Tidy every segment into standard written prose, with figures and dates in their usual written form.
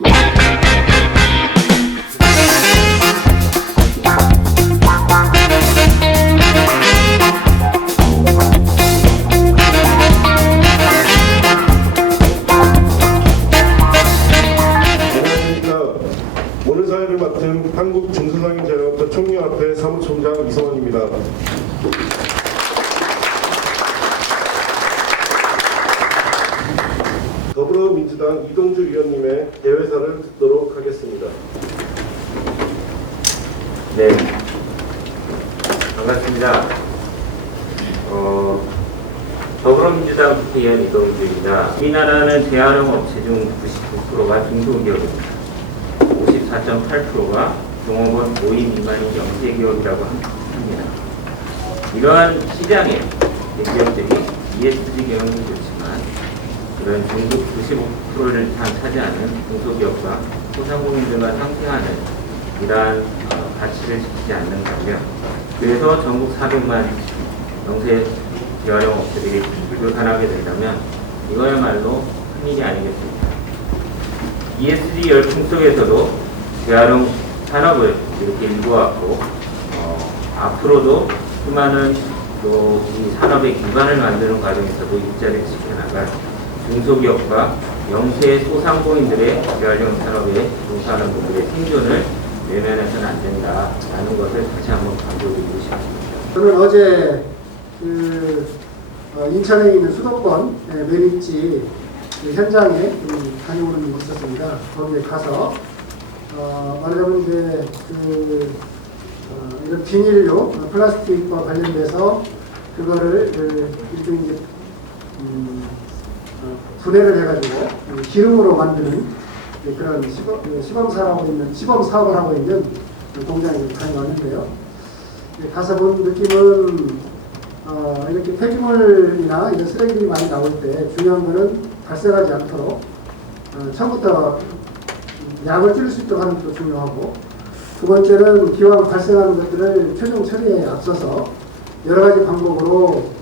오늘 사회를 맡은 한국중소상인자영업자 총리협회 사무총장 이성원입니다. 더불어민주당 이동주 의원님의 대회사를 듣도록 하겠습니다. 네, 반갑습니다. 더불어민주당 국회의원 이동주입니다. 우리나라는 재활용 업체 중 99%가 중소기업입니다. 54.8%가 종업원 5인 미만인 영세기업이라고 합니다. 이러한 시장에 대기업들이 ESG 경영이 좋지만 그런 중소 95%를 차지하는 중소기업과 소상공인들과 상생하는 이러한 가치를 지키지 않는다면, 그래서 전국 400만 영세 재활용 업체들이 불도산하게 된다면 이거야말로 큰일이 아니겠습니까? ESG 열풍 속에서도 재활용 산업을 이렇게 일구었고, 앞으로도 수많은 또 이 산업의 기반을 만드는 과정에서도 일자리를 지켜나갈 중소기업과 영세 소상공인들의 재활용 산업에 종사하는 분들의 생존을 외면해서는 안 된다라는 것을 다시 한번 강조드리고 싶습니다. 저는 어제 인천에 있는 수도권 매립지 현장에 다녀오는 일이 있었습니다. 거기에 가서 말하자면 이제 이런 비닐로 플라스틱과 관련돼서 그거를 일종의 이제 분해를 해가지고 기름으로 만드는 그런 시범 사업을 하고 있는 공장에 다녀왔는데요. 가서 본 느낌은 이렇게 폐기물이나 이런 쓰레기들이 많이 나올 때 중요한 거는 발생하지 않도록 처음부터 양을 줄일 수 있도록 하는 것도 중요하고, 두 번째는 기왕 발생하는 것들을 최종 처리에 앞서서 여러 가지 방법으로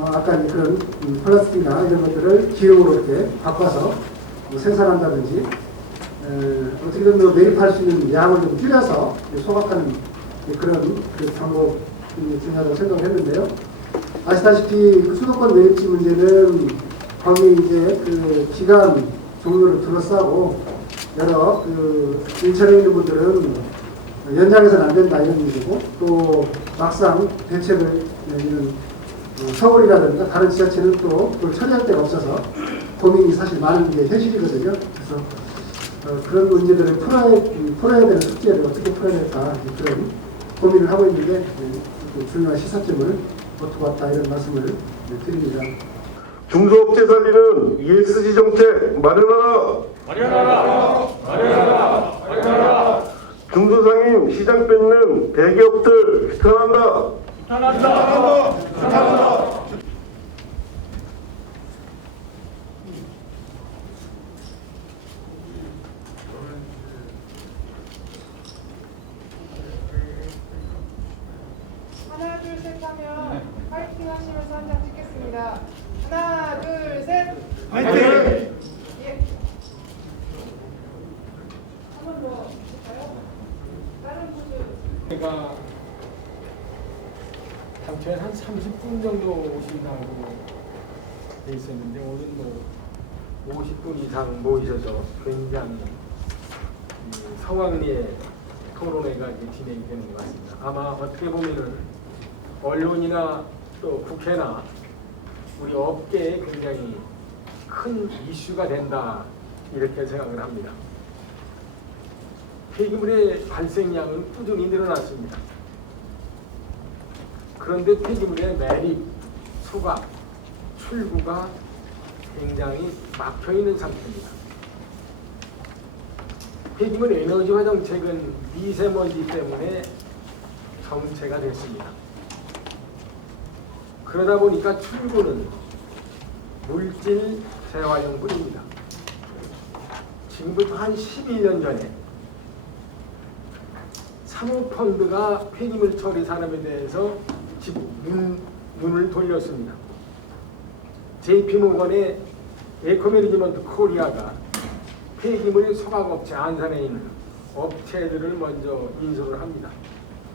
아까 그런 플라스틱이나 이런 것들을 기름으로 이렇게 바꿔서 생산한다든지 어떻게든 더 매립할 수 있는 양을 좀 줄여서 소각하는 그런 방법이 중요하다고 생각을 했는데요. 아시다시피 그 수도권 매립지 문제는 거기 이제 그 기간 종류를 둘러싸고 여러 인천에 있는 분들은 연장해서는 안 된다 이런 얘기고, 또 막상 대책을 내는 서울이라든가 다른 지자체는 또 그걸 처리할 데가 없어서 고민이 사실 많은 게 현실이거든요. 그래서 그런 문제들을 풀어야 되는 숙제를 어떻게 풀어야 될까 그런 고민을 하고 있는데 중요한 시사점을 놓고 왔다 이런 말씀을 드립니다. 중소업체 살리는 ESG 정책 마련하라! 마련하라! 마련하라! 마련하라! 중소상인 시장 뺏는 대기업들 비탄한다! 비탄한다! 비탄한다! 하나 둘 셋 하면 파이팅 하시면서 한 장 찍겠습니다. 하나 둘 셋. 파이팅! 예. 한 번 더 볼까요? 다른 분들. 제가 당초에 한 30분 정도 오신다고 돼 있었는데 오늘 뭐 50분 이상 모이셔서 굉장히 성황리에 토론회가 진행이 되는 것 같습니다. 아마 어떻게 보면은 언론이나 또 국회나 우리 업계에 굉장히 큰 이슈가 된다 이렇게 생각을 합니다. 폐기물의 발생량은 꾸준히 늘어났습니다. 그런데 폐기물의 매립, 소각, 출구가 굉장히 막혀있는 상태입니다. 폐기물 에너지화 정책은 미세먼지 때문에 정체가 됐습니다. 그러다 보니까 출구는 물질 재활용뿐입니다. 지금부터 한 11년 전에 사모펀드가 폐기물 처리 산업에 대해서 눈을 돌렸습니다. JP모건의 에코매니지먼트 코리아가 폐기물 소각업체 안산에 있는 업체들을 먼저 인수를 합니다.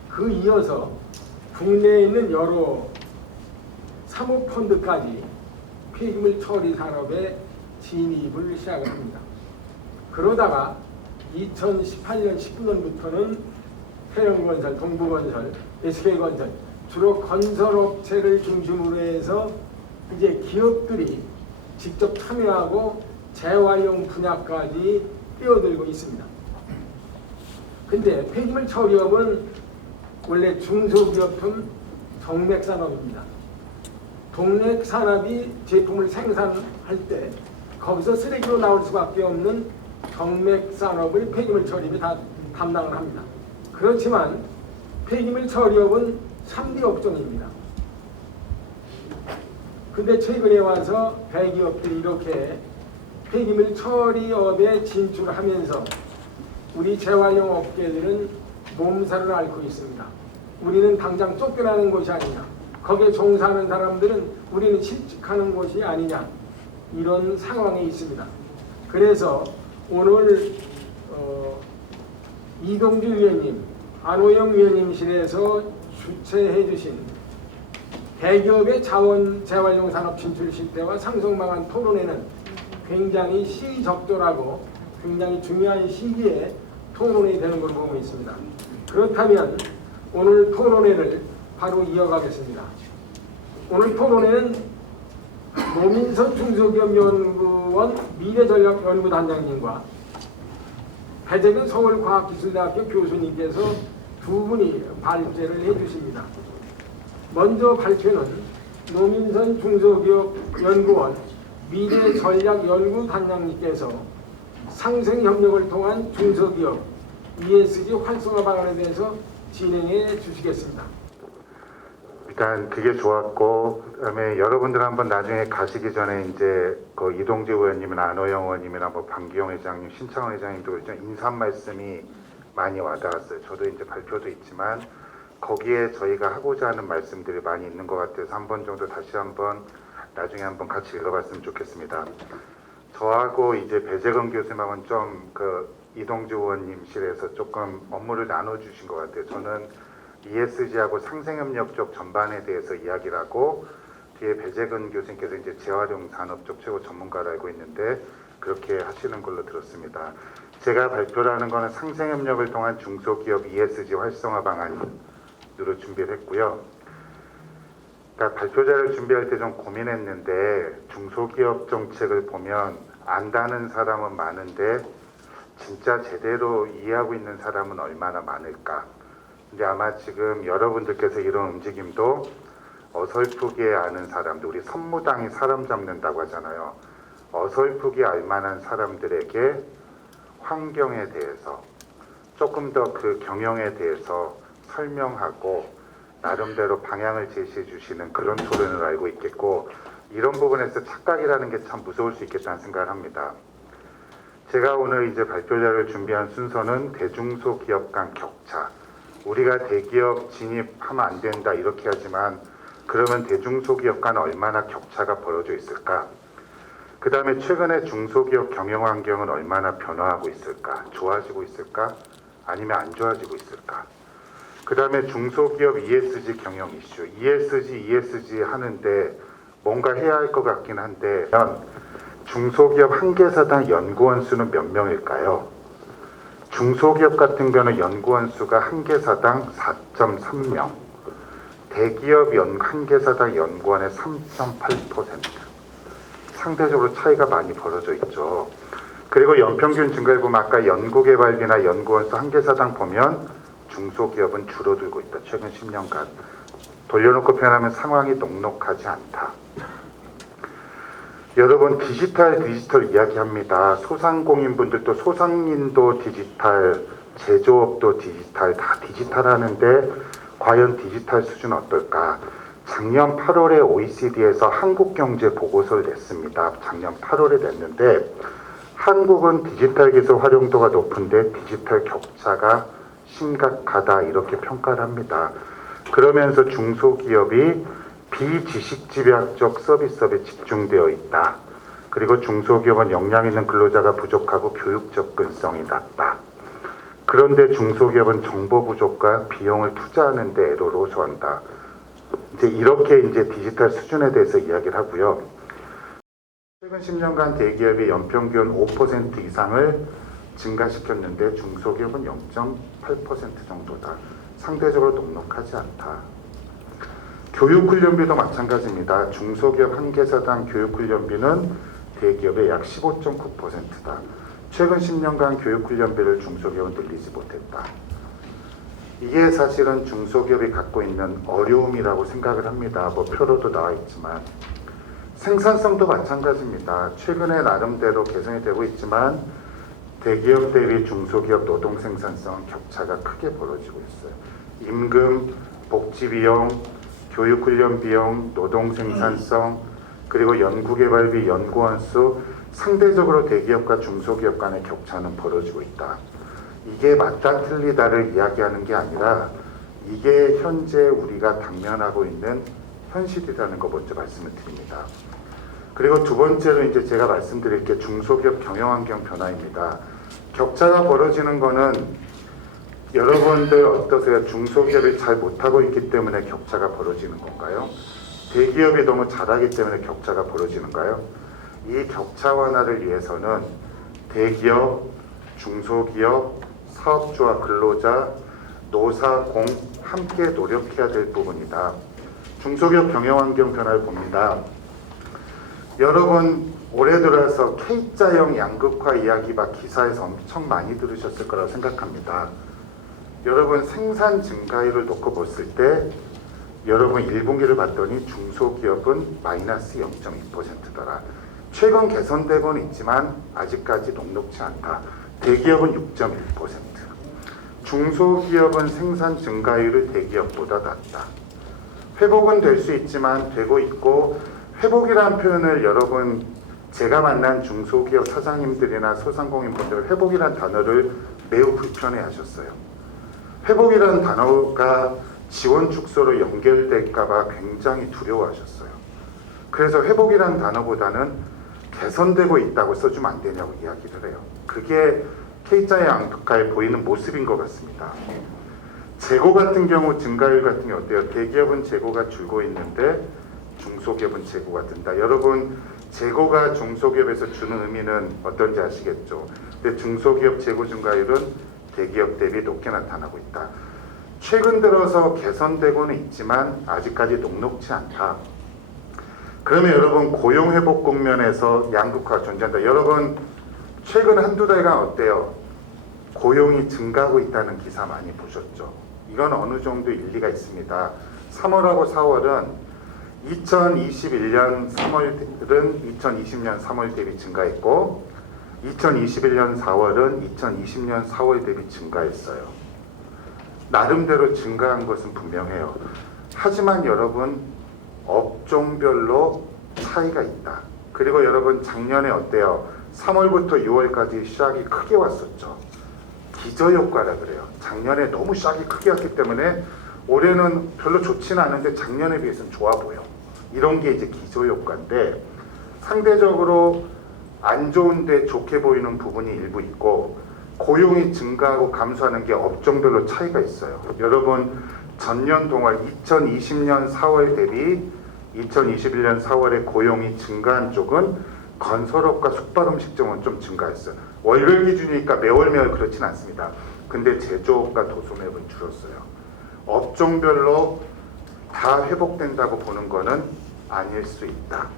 그 이어서 국내에 있는 여러 사모펀드까지 폐기물 처리 산업에 진입을 시작을 합니다. 그러다가 2018년 19년부터는 태영건설, 동부건설, SK건설 주로 건설업체를 중심으로 해서 이제 기업들이 직접 참여하고 재활용 분야까지 뛰어들고 있습니다. 근데 폐기물 처리업은 원래 중소기업품 정맥산업입니다. 동맥산업이 제품을 생산할 때 거기서 쓰레기로 나올 수밖에 없는 정맥산업을 폐기물 처리업이 다 담당을 합니다. 그렇지만 폐기물 처리업은 3D 업종입니다. 근데 최근에 와서 대기업들이 이렇게 폐기물 처리업에 진출하면서 우리 재활용 업계들은 몸살을 앓고 있습니다. 우리는 당장 쫓겨나는 곳이 아니냐, 거기에 종사하는 사람들은 우리는 실직하는 곳이 아니냐, 이런 상황에 있습니다. 그래서 오늘 이동주 위원님, 안호영 위원님실에서 주최해 주신 대기업의 자원 재활용 산업 진출 실태와 상속 방안 토론회는 굉장히 시의적절하고 굉장히 중요한 시기에 토론이 되는 걸로 보고 있습니다. 그렇다면 오늘 토론회를 바로 이어가겠습니다. 오늘 토론회는 노민선 중소기업연구원 미래전략연구단장님과 배재근 서울과학기술대학교 교수님께서 두 분이 발제를 해주십니다. 먼저 발표는 노민선 중소기업연구원 미래전략연구단장님께서 상생협력을 통한 중소기업 ESG 활성화 방안에 대해서 진행해 주시겠습니다. 일단 그게 좋았고, 그다음에 여러분들 한번 나중에 가시기 전에 이제 그 이동재 의원님이나 안호영 의원님이나 뭐 방기영 회장님, 신창원 회장님도 그렇죠. 인사 말씀이 많이 와닿았어요. 저도 이제 발표도 있지만 거기에 저희가 하고자 하는 말씀들이 많이 있는 것 같아서 한 번 정도 다시 한번 나중에 한번 같이 읽어봤으면 좋겠습니다. 저하고 이제 배재근 교수님하고는 좀 그 이동재 의원님실에서 조금 업무를 나눠주신 것 같아요. 저는 ESG하고 상생협력 쪽 전반에 대해서 이야기를 하고 뒤에 배재근 교수님께서 이제 재활용 산업 쪽 최고 전문가를 알고 있는데 그렇게 하시는 걸로 들었습니다. 제가 발표를 하는 거는 상생협력을 통한 중소기업 ESG 활성화 방안으로 준비를 했고요. 그러니까 발표자를 준비할 때 좀 고민했는데 중소기업 정책을 보면 안다는 사람은 많은데 진짜 제대로 이해하고 있는 사람은 얼마나 많을까. 근데 아마 지금 여러분들께서 이런 움직임도 어설프게 아는 사람들, 우리 선무당이 사람 잡는다고 하잖아요. 어설프게 알만한 사람들에게 환경에 대해서 조금 더 그 경영에 대해서 설명하고 나름대로 방향을 제시해 주시는 그런 토론을 알고 있겠고, 이런 부분에서 착각이라는 게 참 무서울 수 있겠다는 생각을 합니다. 제가 오늘 이제 발표자를 준비한 순서는 대중소기업 간 격차, 우리가 대기업 진입하면 안 된다 이렇게 하지만 그러면 대중소기업 간 얼마나 격차가 벌어져 있을까? 그 다음에 최근에 중소기업 경영 환경은 얼마나 변화하고 있을까? 좋아지고 있을까? 아니면 안 좋아지고 있을까? 그 다음에 중소기업 ESG 경영 이슈, ESG 하는데 뭔가 해야 할 것 같긴 한데 중소기업 한 개사당 연구원 수는 몇 명일까요? 중소기업 같은 경우는 연구원 수가 한 개사당 4.3명, 대기업 한 개사당 연구원의 3.8%, 상대적으로 차이가 많이 벌어져 있죠. 그리고 연평균 증가를 보면 아까 연구개발비나 연구원 수 한 개사당 보면 중소기업은 줄어들고 있다. 최근 10년간. 돌려놓고 표현하면 상황이 녹록하지 않다. 여러분 디지털 이야기합니다. 소상공인분들도 소상인도 디지털, 제조업도 디지털, 다 디지털 하는데 과연 디지털 수준 어떨까? 작년 8월에 OECD에서 한국경제 보고서를 냈습니다. 작년 8월에 냈는데 한국은 디지털 기술 활용도가 높은데 디지털 격차가 심각하다 이렇게 평가를 합니다. 그러면서 중소기업이 비지식집약적 서비스업에 집중되어 있다. 그리고 중소기업은 역량 있는 근로자가 부족하고 교육 접근성이 낮다. 그런데 중소기업은 정보 부족과 비용을 투자하는 데 애로로 처한다. 이제 이렇게 이제 디지털 수준에 대해서 이야기를 하고요. 최근 10년간 대기업이 연평균 5% 이상을 증가시켰는데 중소기업은 0.8% 정도다. 상대적으로 넉넉하지 않다. 교육훈련비도 마찬가지입니다. 중소기업 한 개사당 교육훈련비는 대기업의 약 15.9%다. 최근 10년간 교육훈련비를 중소기업은 늘리지 못했다. 이게 사실은 중소기업이 갖고 있는 어려움이라고 생각을 합니다. 뭐 표로도 나와 있지만 생산성도 마찬가지입니다. 최근에 나름대로 개선이 되고 있지만 대기업 대비 중소기업 노동 생산성 격차가 크게 벌어지고 있어요. 임금, 복지 비용, 교육훈련 비용, 노동 생산성, 그리고 연구개발비, 연구원 수 상대적으로 대기업과 중소기업 간의 격차는 벌어지고 있다. 이게 맞다 틀리다를 이야기하는 게 아니라 이게 현재 우리가 당면하고 있는 현실이라는 거 먼저 말씀을 드립니다. 그리고 두 번째로 이제 제가 말씀드릴 게 중소기업 경영환경 변화입니다. 격차가 벌어지는 거는 여러분들 어떠세요? 중소기업이 잘 못하고 있기 때문에 격차가 벌어지는 건가요? 대기업이 너무 잘하기 때문에 격차가 벌어지는가요? 이 격차 완화를 위해서는 대기업, 중소기업, 사업주와 근로자, 노사, 공 함께 노력해야 될 부분이다. 중소기업 경영환경 변화를 봅니다. 여러분 올해 들어서 K자형 양극화 이야기 막 기사에서 엄청 많이 들으셨을 거라고 생각합니다. 여러분 생산 증가율을 놓고 봤을 때 여러분 1분기를 봤더니 중소기업은 마이너스 0.2%더라. 최근 개선되고는 있지만 아직까지 녹록지 않다. 대기업은 6.1%. 중소기업은 생산 증가율이 대기업보다 낮다. 회복은 될 수 있지만 되고 있고, 회복이라는 표현을 여러분 제가 만난 중소기업 사장님들이나 소상공인분들 회복이라는 단어를 매우 불편해 하셨어요. 회복이라는 단어가 지원 축소로 연결될까봐 굉장히 두려워하셨어요. 그래서 회복이라는 단어보다는 개선되고 있다고 써주면 안 되냐고 이야기를 해요. 그게 K자의 양극화에 보이는 모습인 것 같습니다. 재고 같은 경우 증가율 같은 게 어때요? 대기업은 재고가 줄고 있는데 중소기업은 재고가 든다. 여러분 재고가 중소기업에서 주는 의미는 어떤지 아시겠죠? 근데 중소기업 재고 증가율은 대기업 대비 높게 나타나고 있다. 최근 들어서 개선되고는 있지만 아직까지 녹록지 않다. 그러면 여러분 고용 회복 국면에서 양극화가 존재한다. 여러분 최근 한두 달간 어때요? 고용이 증가하고 있다는 기사 많이 보셨죠? 이건 어느 정도 일리가 있습니다. 3월하고 4월은 2021년 3월은 2020년 3월 대비 증가했고 2021년 4월은 2020년 4월 대비 증가했어요. 나름대로 증가한 것은 분명해요. 하지만 여러분 업종별로 차이가 있다. 그리고 여러분 작년에 어때요? 3월부터 6월까지 시작이 크게 왔었죠. 기저효과라 그래요. 작년에 너무 시작이 크게 왔기 때문에 올해는 별로 좋지는 않은데 작년에 비해서는 좋아 보여. 이런 게 이제 기저효과인데 상대적으로 안 좋은데 좋게 보이는 부분이 일부 있고 고용이 증가하고 감소하는 게 업종별로 차이가 있어요. 여러분 전년 동안 2020년 4월 대비 2021년 4월에 고용이 증가한 쪽은 건설업과 숙박음식점은 좀 증가했어요. 월별 기준이니까 매월 그렇진 않습니다. 근데 제조업과 도소매업은 줄었어요. 업종별로 다 회복된다고 보는 거는 아닐 수 있다.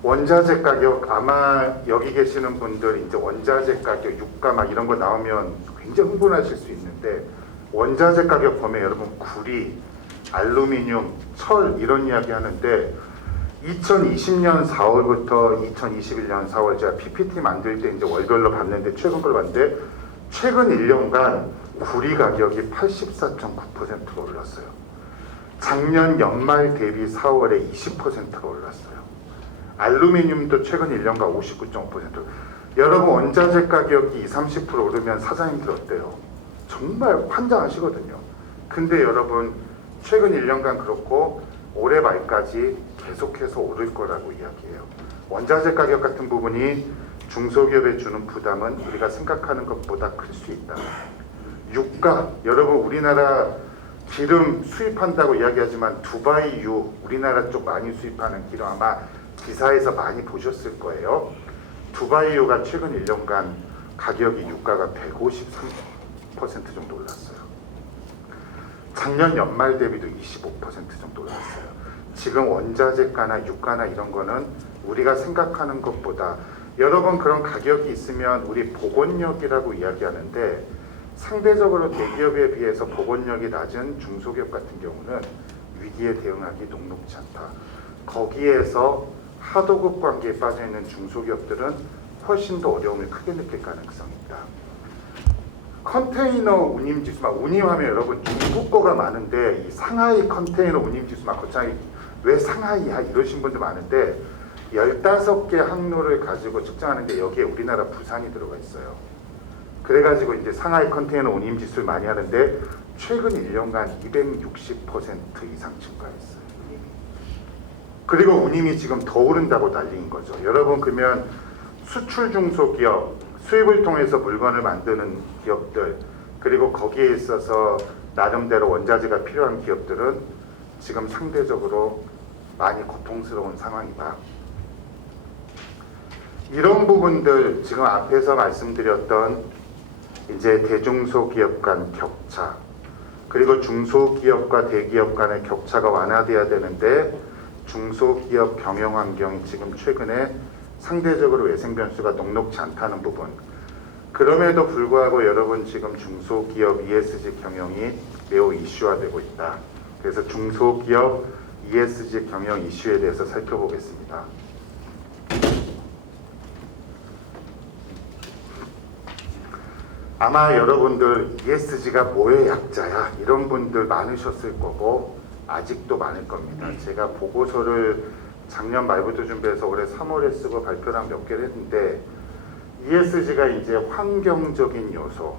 원자재 가격 아마 여기 계시는 분들 이제 원자재 가격 유가 막 이런 거 나오면 굉장히 흥분하실 수 있는데 원자재 가격 보면 여러분 구리, 알루미늄, 철 이런 이야기 하는데 2020년 4월부터 2021년 4월 제가 PPT 만들 때 이제 월별로 봤는데 최근 걸 봤는데 최근 1년간 구리 가격이 84.9%가 올랐어요. 작년 연말 대비 4월에 20%가 올랐어요. 알루미늄도 최근 1년간 59.5%. 여러분 원자재 가격이 20, 30% 오르면 사장님들 어때요? 정말 환장하시거든요. 근데 여러분 최근 1년간 그렇고 올해 말까지 계속해서 오를 거라고 이야기해요. 원자재 가격 같은 부분이 중소기업에 주는 부담은 우리가 생각하는 것보다 클 수 있다. 유가, 여러분 우리나라 기름 수입한다고 이야기하지만 두바이유, 우리나라 쪽 많이 수입하는 기름 아마 기사에서 많이 보셨을 거예요. 두바이유가 최근 1년간 가격이 유가가 153% 정도 올랐어요. 작년 연말 대비도 25% 정도 올랐어요. 지금 원자재가나 유가나 이런 거는 우리가 생각하는 것보다, 여러분 그런 가격이 있으면 우리 복원력이라고 이야기하는데 상대적으로 대기업에 비해서 복원력이 낮은 중소기업 같은 경우는 위기에 대응하기 녹록지 않다. 거기에서 하도급 관계에 빠져있는 중소기업들은 훨씬 더 어려움을 크게 느낄 가능성이 있다. 컨테이너 운임지수만 운임하면 여러분 중국 거가 많은데 이 상하이 컨테이너 운임지수만 거창하게 왜 상하이야 이러신 분들 많은데 15개 항로를 가지고 측정하는데 여기에 우리나라 부산이 들어가 있어요. 그래가지고 이제 상하이 컨테이너 운임지수를 많이 하는데 최근 1년간 260% 이상 증가했어요. 운임이. 그리고 운임이 지금 더 오른다고 난리인 거죠. 여러분 그러면 수출 중소기업, 수입을 통해서 물건을 만드는 기업들, 그리고 거기에 있어서 나름대로 원자재가 필요한 기업들은 지금 상대적으로 많이 고통스러운 상황이다. 이런 부분들 지금 앞에서 말씀드렸던 이제 대중소기업 간 격차, 그리고 중소기업과 대기업 간의 격차가 완화돼야 되는데 중소기업 경영 환경이 지금 최근에 상대적으로 외생 변수가 녹록지 않다는 부분. 그럼에도 불구하고 여러분 지금 중소기업 ESG 경영이 매우 이슈화되고 있다. 그래서 중소기업 ESG 경영 이슈에 대해서 살펴보겠습니다. 아마 여러분들 ESG가 뭐의 약자야 이런 분들 많으셨을 거고 아직도 많을 겁니다. 제가 보고서를 작년 말부터 준비해서 올해 3월에 쓰고 발표랑 몇 개를 했는데 ESG가 이제 환경적인 요소,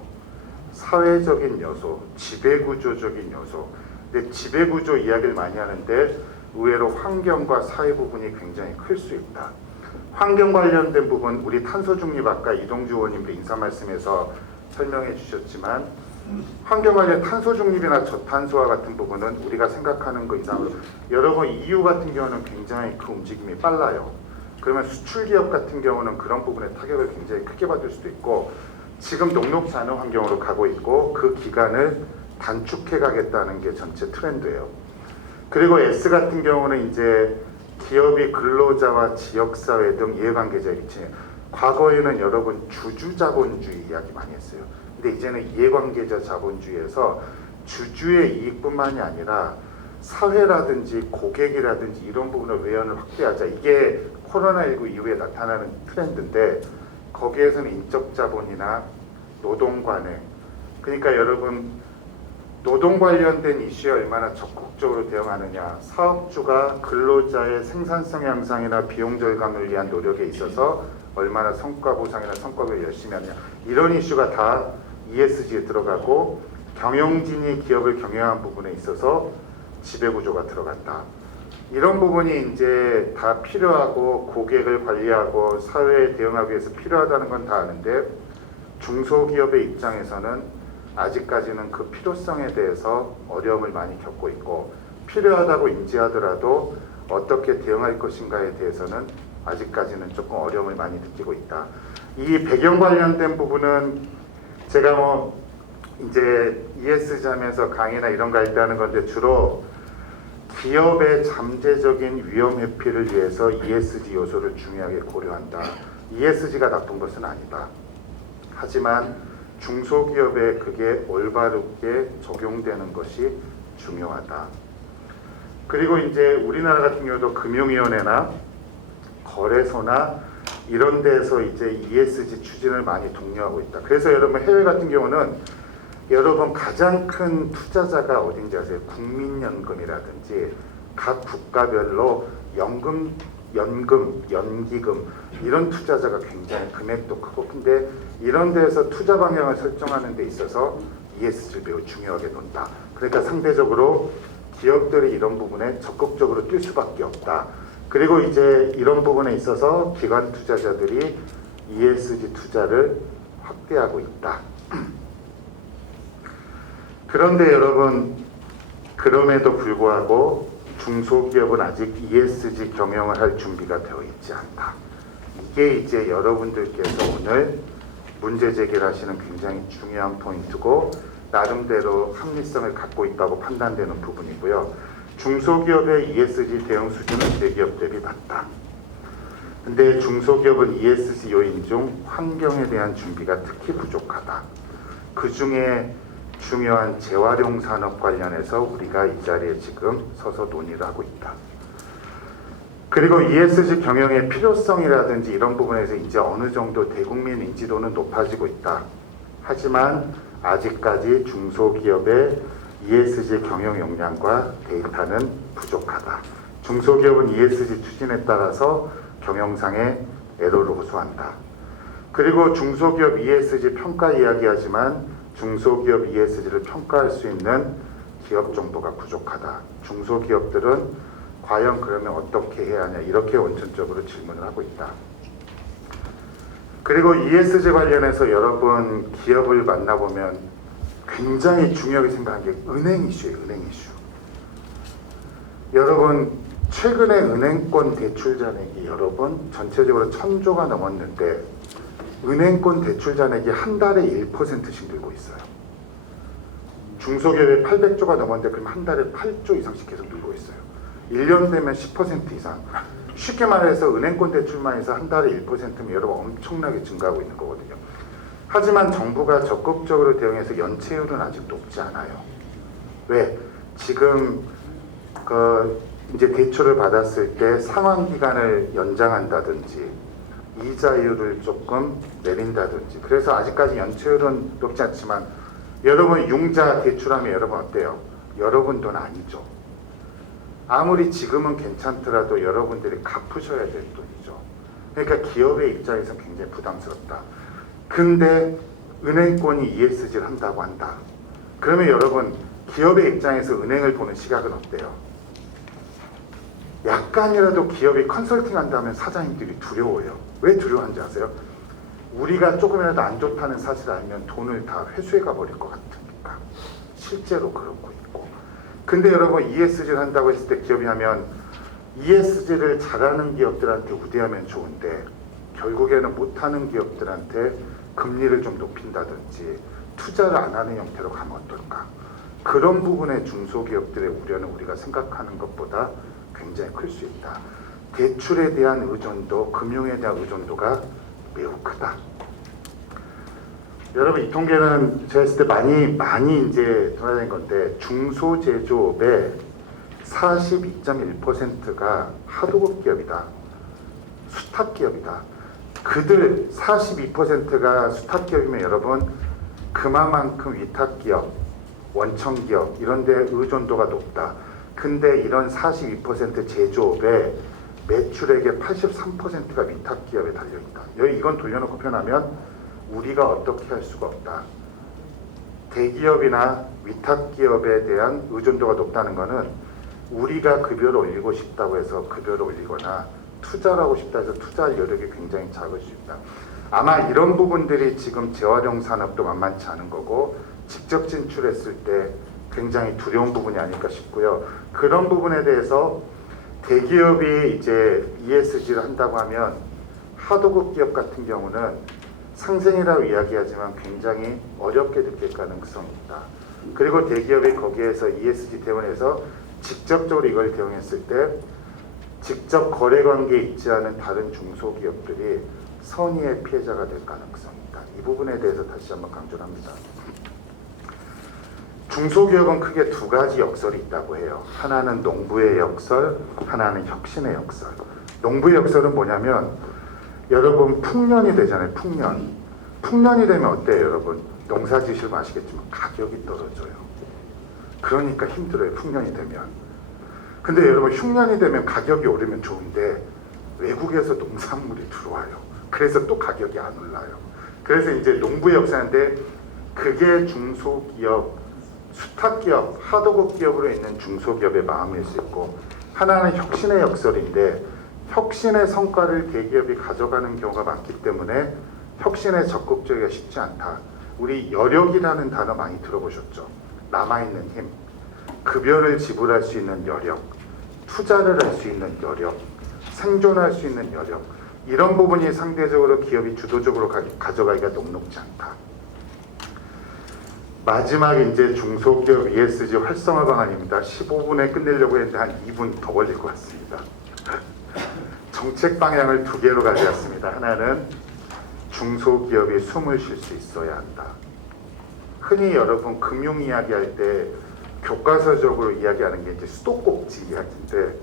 사회적인 요소, 지배구조적인 요소. 근데 지배구조 이야기를 많이 하는데 의외로 환경과 사회 부분이 굉장히 클 수 있다. 환경 관련된 부분 우리 탄소 중립 아까 이동주 의원님도 인사 말씀에서 설명해 주셨지만 환경 관련 탄소 중립이나 저탄소화 같은 부분은 우리가 생각하는 것 이상으로 여러분 EU 같은 경우는 굉장히 그 움직임이 빨라요. 그러면 수출 기업 같은 경우는 그런 부분에 타격을 굉장히 크게 받을 수도 있고 지금 녹록지 않은 환경으로 가고 있고 그 기간을 단축해 가겠다는 게 전체 트렌드예요. 그리고 S 같은 경우는 이제 기업이 근로자와 지역사회 등 이해관계자 위치. 과거에는 여러분 주주자본주의 이야기 많이 했어요. 근데 이제는 이해관계자 자본주의에서 주주의 이익뿐만이 아니라 사회라든지 고객이라든지 이런 부분을 외연을 확대하자. 이게 코로나19 이후에 나타나는 트렌드인데 거기에서는 인적 자본이나 노동 관행. 그러니까 여러분 노동 관련된 이슈에 얼마나 적극적으로 대응하느냐. 사업주가 근로자의 생산성 향상이나 비용 절감을 위한 노력에 있어서 얼마나 성과 보상이나 성과를 열심히 하느냐. 이런 이슈가 다 ESG에 들어가고 경영진이 기업을 경영한 부분에 있어서 지배구조가 들어간다. 이런 부분이 이제 다 필요하고 고객을 관리하고 사회에 대응하기 위해서 필요하다는 건 다 아는데 중소기업의 입장에서는 아직까지는 그 필요성에 대해서 어려움을 많이 겪고 있고 필요하다고 인지하더라도 어떻게 대응할 것인가에 대해서는 아직까지는 조금 어려움을 많이 느끼고 있다. 이 배경 관련된 부분은 제가 뭐 이제 ESG 하면서 강의나 이런 거 할 때 하는 건데 주로 기업의 잠재적인 위험 회피를 위해서 ESG 요소를 중요하게 고려한다. ESG가 나쁜 것은 아니다. 하지만 중소기업에 그게 올바르게 적용되는 것이 중요하다. 그리고 이제 우리나라 같은 경우도 금융위원회나 거래소나 이런 데서 이제 ESG 추진을 많이 독려하고 있다. 그래서 여러분 해외 같은 경우는 여러분 가장 큰 투자자가 어딘지 아세요? 국민연금이라든지 각 국가별로 연기금 이런 투자자가 굉장히 금액도 크고 근데 이런 데서 투자 방향을 설정하는 데 있어서 ESG를 매우 중요하게 논다. 그러니까 상대적으로 기업들이 이런 부분에 적극적으로 뛸 수밖에 없다. 그리고 이제 이런 부분에 있어서 기관 투자자들이 ESG 투자를 확대하고 있다. 그런데 여러분, 그럼에도 불구하고 중소기업은 아직 ESG 경영을 할 준비가 되어 있지 않다. 이게 이제 여러분들께서 오늘 문제 제기를 하시는 굉장히 중요한 포인트고 나름대로 합리성을 갖고 있다고 판단되는 부분이고요. 중소기업의 ESG 대응 수준은 대기업 대비 낮다. 근데 중소기업은 ESG 요인 중 환경에 대한 준비가 특히 부족하다. 그 중에 중요한 재활용 산업 관련해서 우리가 이 자리에 지금 서서 논의를 하고 있다. 그리고 ESG 경영의 필요성이라든지 이런 부분에서 이제 어느 정도 대국민 인지도는 높아지고 있다. 하지만 아직까지 중소기업의 ESG 경영 역량과 데이터는 부족하다. 중소기업은 ESG 추진에 따라서 경영상의 에러를 호소한다. 그리고 중소기업 ESG 평가 이야기하지만 중소기업 ESG를 평가할 수 있는 기업 정보가 부족하다. 중소기업들은 과연 그러면 어떻게 해야 하냐 이렇게 원천적으로 질문을 하고 있다. 그리고 ESG 관련해서 여러분 기업을 만나보면 굉장히 중요하게 생각한 게 은행 이슈예요. 은행 이슈. 여러분 최근에 은행권 대출 잔액이 여러분 전체적으로 1,000조가 넘었는데 은행권 대출 잔액이 한 달에 1%씩 늘고 있어요. 중소기업에 800조가 넘었는데 그럼 한 달에 8조 이상씩 계속 늘고 있어요. 1년 되면 10% 이상. 쉽게 말해서 은행권 대출만 해서 한 달에 1%면 여러분 엄청나게 증가하고 있는 거거든요. 하지만 정부가 적극적으로 대응해서 연체율은 아직 높지 않아요. 왜? 지금 이제 대출을 받았을 때 상환 기간을 연장한다든지 이자율을 조금 내린다든지 그래서 아직까지 연체율은 높지 않지만 여러분 융자 대출하면 여러분 어때요? 여러분 돈 아니죠. 아무리 지금은 괜찮더라도 여러분들이 갚으셔야 될 돈이죠. 그러니까 기업의 입장에서 굉장히 부담스럽다. 근데 은행권이 ESG를 한다고 한다. 그러면 여러분 기업의 입장에서 은행을 보는 시각은 어때요? 약간이라도 기업이 컨설팅 한다면 사장님들이 두려워요. 왜 두려워하는지 아세요? 우리가 조금이라도 안 좋다는 사실을 알면 돈을 다 회수해 가버릴 것 같으니까. 실제로 그러고 있고. 근데 여러분 ESG를 한다고 했을 때 기업이 하면 ESG를 잘하는 기업들한테 우대하면 좋은데 결국에는 못하는 기업들한테 금리를 좀 높인다든지 투자를 안 하는 형태로 가면 어떨까? 그런 부분의 중소기업들의 우려는 우리가 생각하는 것보다 굉장히 클 수 있다. 대출에 대한 의존도, 금융에 대한 의존도가 매우 크다. 여러분 이 통계는 제가 했을 때 많이 이제 돌아다닌 건데 중소제조업의 42.1%가 하도급 기업이다. 수탁 기업이다. 그들 42%가 수탁 기업이면 여러분 그만큼 위탁 기업, 원청 기업 이런 데 의존도가 높다. 근데 이런 42% 제조업의 매출액의 83%가 위탁 기업에 달려있다. 여기 이건 돌려놓고 표현하면 우리가 어떻게 할 수가 없다. 대기업이나 위탁 기업에 대한 의존도가 높다는 것은 우리가 급여를 올리고 싶다고 해서 급여를 올리거나 투자를 하고 싶다 해서 투자할 여력이 굉장히 작을 수 있다. 아마 이런 부분들이 지금 재활용 산업도 만만치 않은 거고 직접 진출했을 때 굉장히 두려운 부분이 아닐까 싶고요. 그런 부분에 대해서 대기업이 이제 ESG를 한다고 하면 하도급 기업 같은 경우는 상생이라고 이야기하지만 굉장히 어렵게 느낄 가능성이 있다. 그리고 대기업이 거기에서 ESG 대응해서 직접적으로 이걸 대응했을 때 직접 거래관계에 있지 않은 다른 중소기업들이 선의의 피해자가 될 가능성이 있다. 이 부분에 대해서 다시 한번 강조를 합니다. 중소기업은 크게 두 가지 역설이 있다고 해요. 하나는 농부의 역설, 하나는 혁신의 역설. 농부의 역설은 뭐냐면 여러분 풍년이 되잖아요. 풍년이 되면 어때요 여러분? 농사 지으시면 아시겠지만 가격이 떨어져요. 그러니까 힘들어요. 풍년이 되면. 근데 여러분 흉년이 되면 가격이 오르면 좋은데 외국에서 농산물이 들어와요. 그래서 또 가격이 안 올라요. 그래서 이제 농부의 역사인데 그게 중소기업, 수탁기업, 하도급 기업으로 있는 중소기업의 마음일 수 있고 하나는 혁신의 역설인데 혁신의 성과를 대기업이 가져가는 경우가 많기 때문에 혁신에 적극적이기가 쉽지 않다. 우리 여력이라는 단어 많이 들어보셨죠? 남아있는 힘, 급여를 지불할 수 있는 여력, 투자를 할 수 있는 여력, 생존할 수 있는 여력, 이런 부분이 상대적으로 기업이 주도적으로 가져가기가 녹록지 않다. 마지막 이제 중소기업 ESG 활성화 방안입니다. 15분에 끝내려고 했는데 한 2분 더 걸릴 것 같습니다. 정책 방향을 두 개로 가져왔습니다. 하나는 중소기업이 숨을 쉴 수 있어야 한다. 흔히 여러분 금융 이야기할 때 교과서적으로 이야기하는 게 이제 수도꼭지 이야기인데,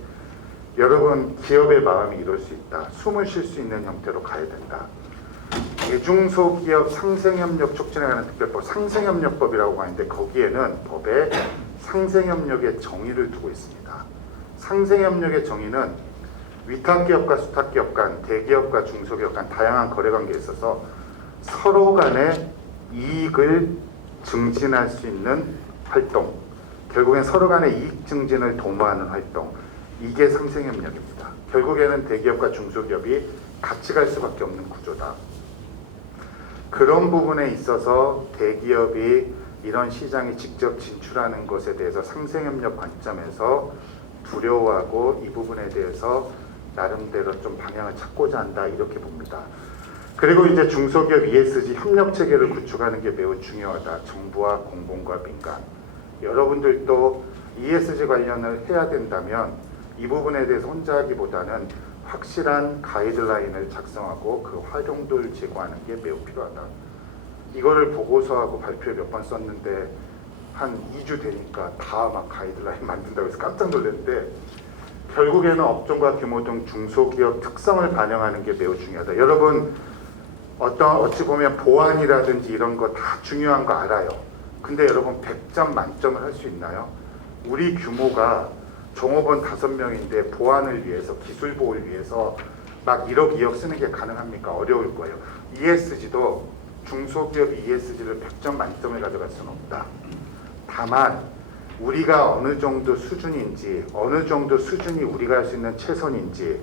여러분 기업의 마음이 이럴 수 있다. 숨을 쉴 수 있는 형태로 가야 된다. 대중소기업 상생협력 촉진에 관한 특별법, 상생협력법이라고 하는데 거기에는 법에 상생협력의 정의를 두고 있습니다. 상생협력의 정의는 위탁기업과 수탁기업 간, 대기업과 중소기업 간 다양한 거래관계에 있어서 서로 간의 이익을 증진할 수 있는 활동, 결국엔 서로 간의 이익 증진을 도모하는 활동, 이게 상생협력입니다. 결국에는 대기업과 중소기업이 같이 갈 수밖에 없는 구조다. 그런 부분에 있어서 대기업이 이런 시장에 직접 진출하는 것에 대해서 상생협력 관점에서 두려워하고 이 부분에 대해서 나름대로 좀 방향을 찾고자 한다, 이렇게 봅니다. 그리고 이제 중소기업 ESG 협력 체계를 구축하는 게 매우 중요하다. 정부와 공공과 민간. 여러분들도 ESG 관련을 해야 된다면 이 부분에 대해서 혼자 하기보다는 확실한 가이드라인을 작성하고 그 활용도를 제고하는 게 매우 필요하다. 이거를 보고서하고 발표에 몇 번 썼는데 한 2주 되니까 다 막 가이드라인 만든다고 해서 깜짝 놀랐는데, 결국에는 업종과 규모 등 중소기업 특성을 반영하는 게 매우 중요하다. 여러분 어찌 보면 보안이라든지 이런 거 다 중요한 거 알아요. 근데 여러분 100점 만점을 할 수 있나요? 우리 규모가 종업원 5명인데 보안을 위해서, 기술 보호를 위해서 막 1억 2억 쓰는 게 가능합니까? 어려울 거예요. ESG도 중소기업이 ESG를 100점 만점을 가져갈 수는 없다. 다만 우리가 어느 정도 수준인지, 어느 정도 수준이 우리가 할 수 있는 최선인지,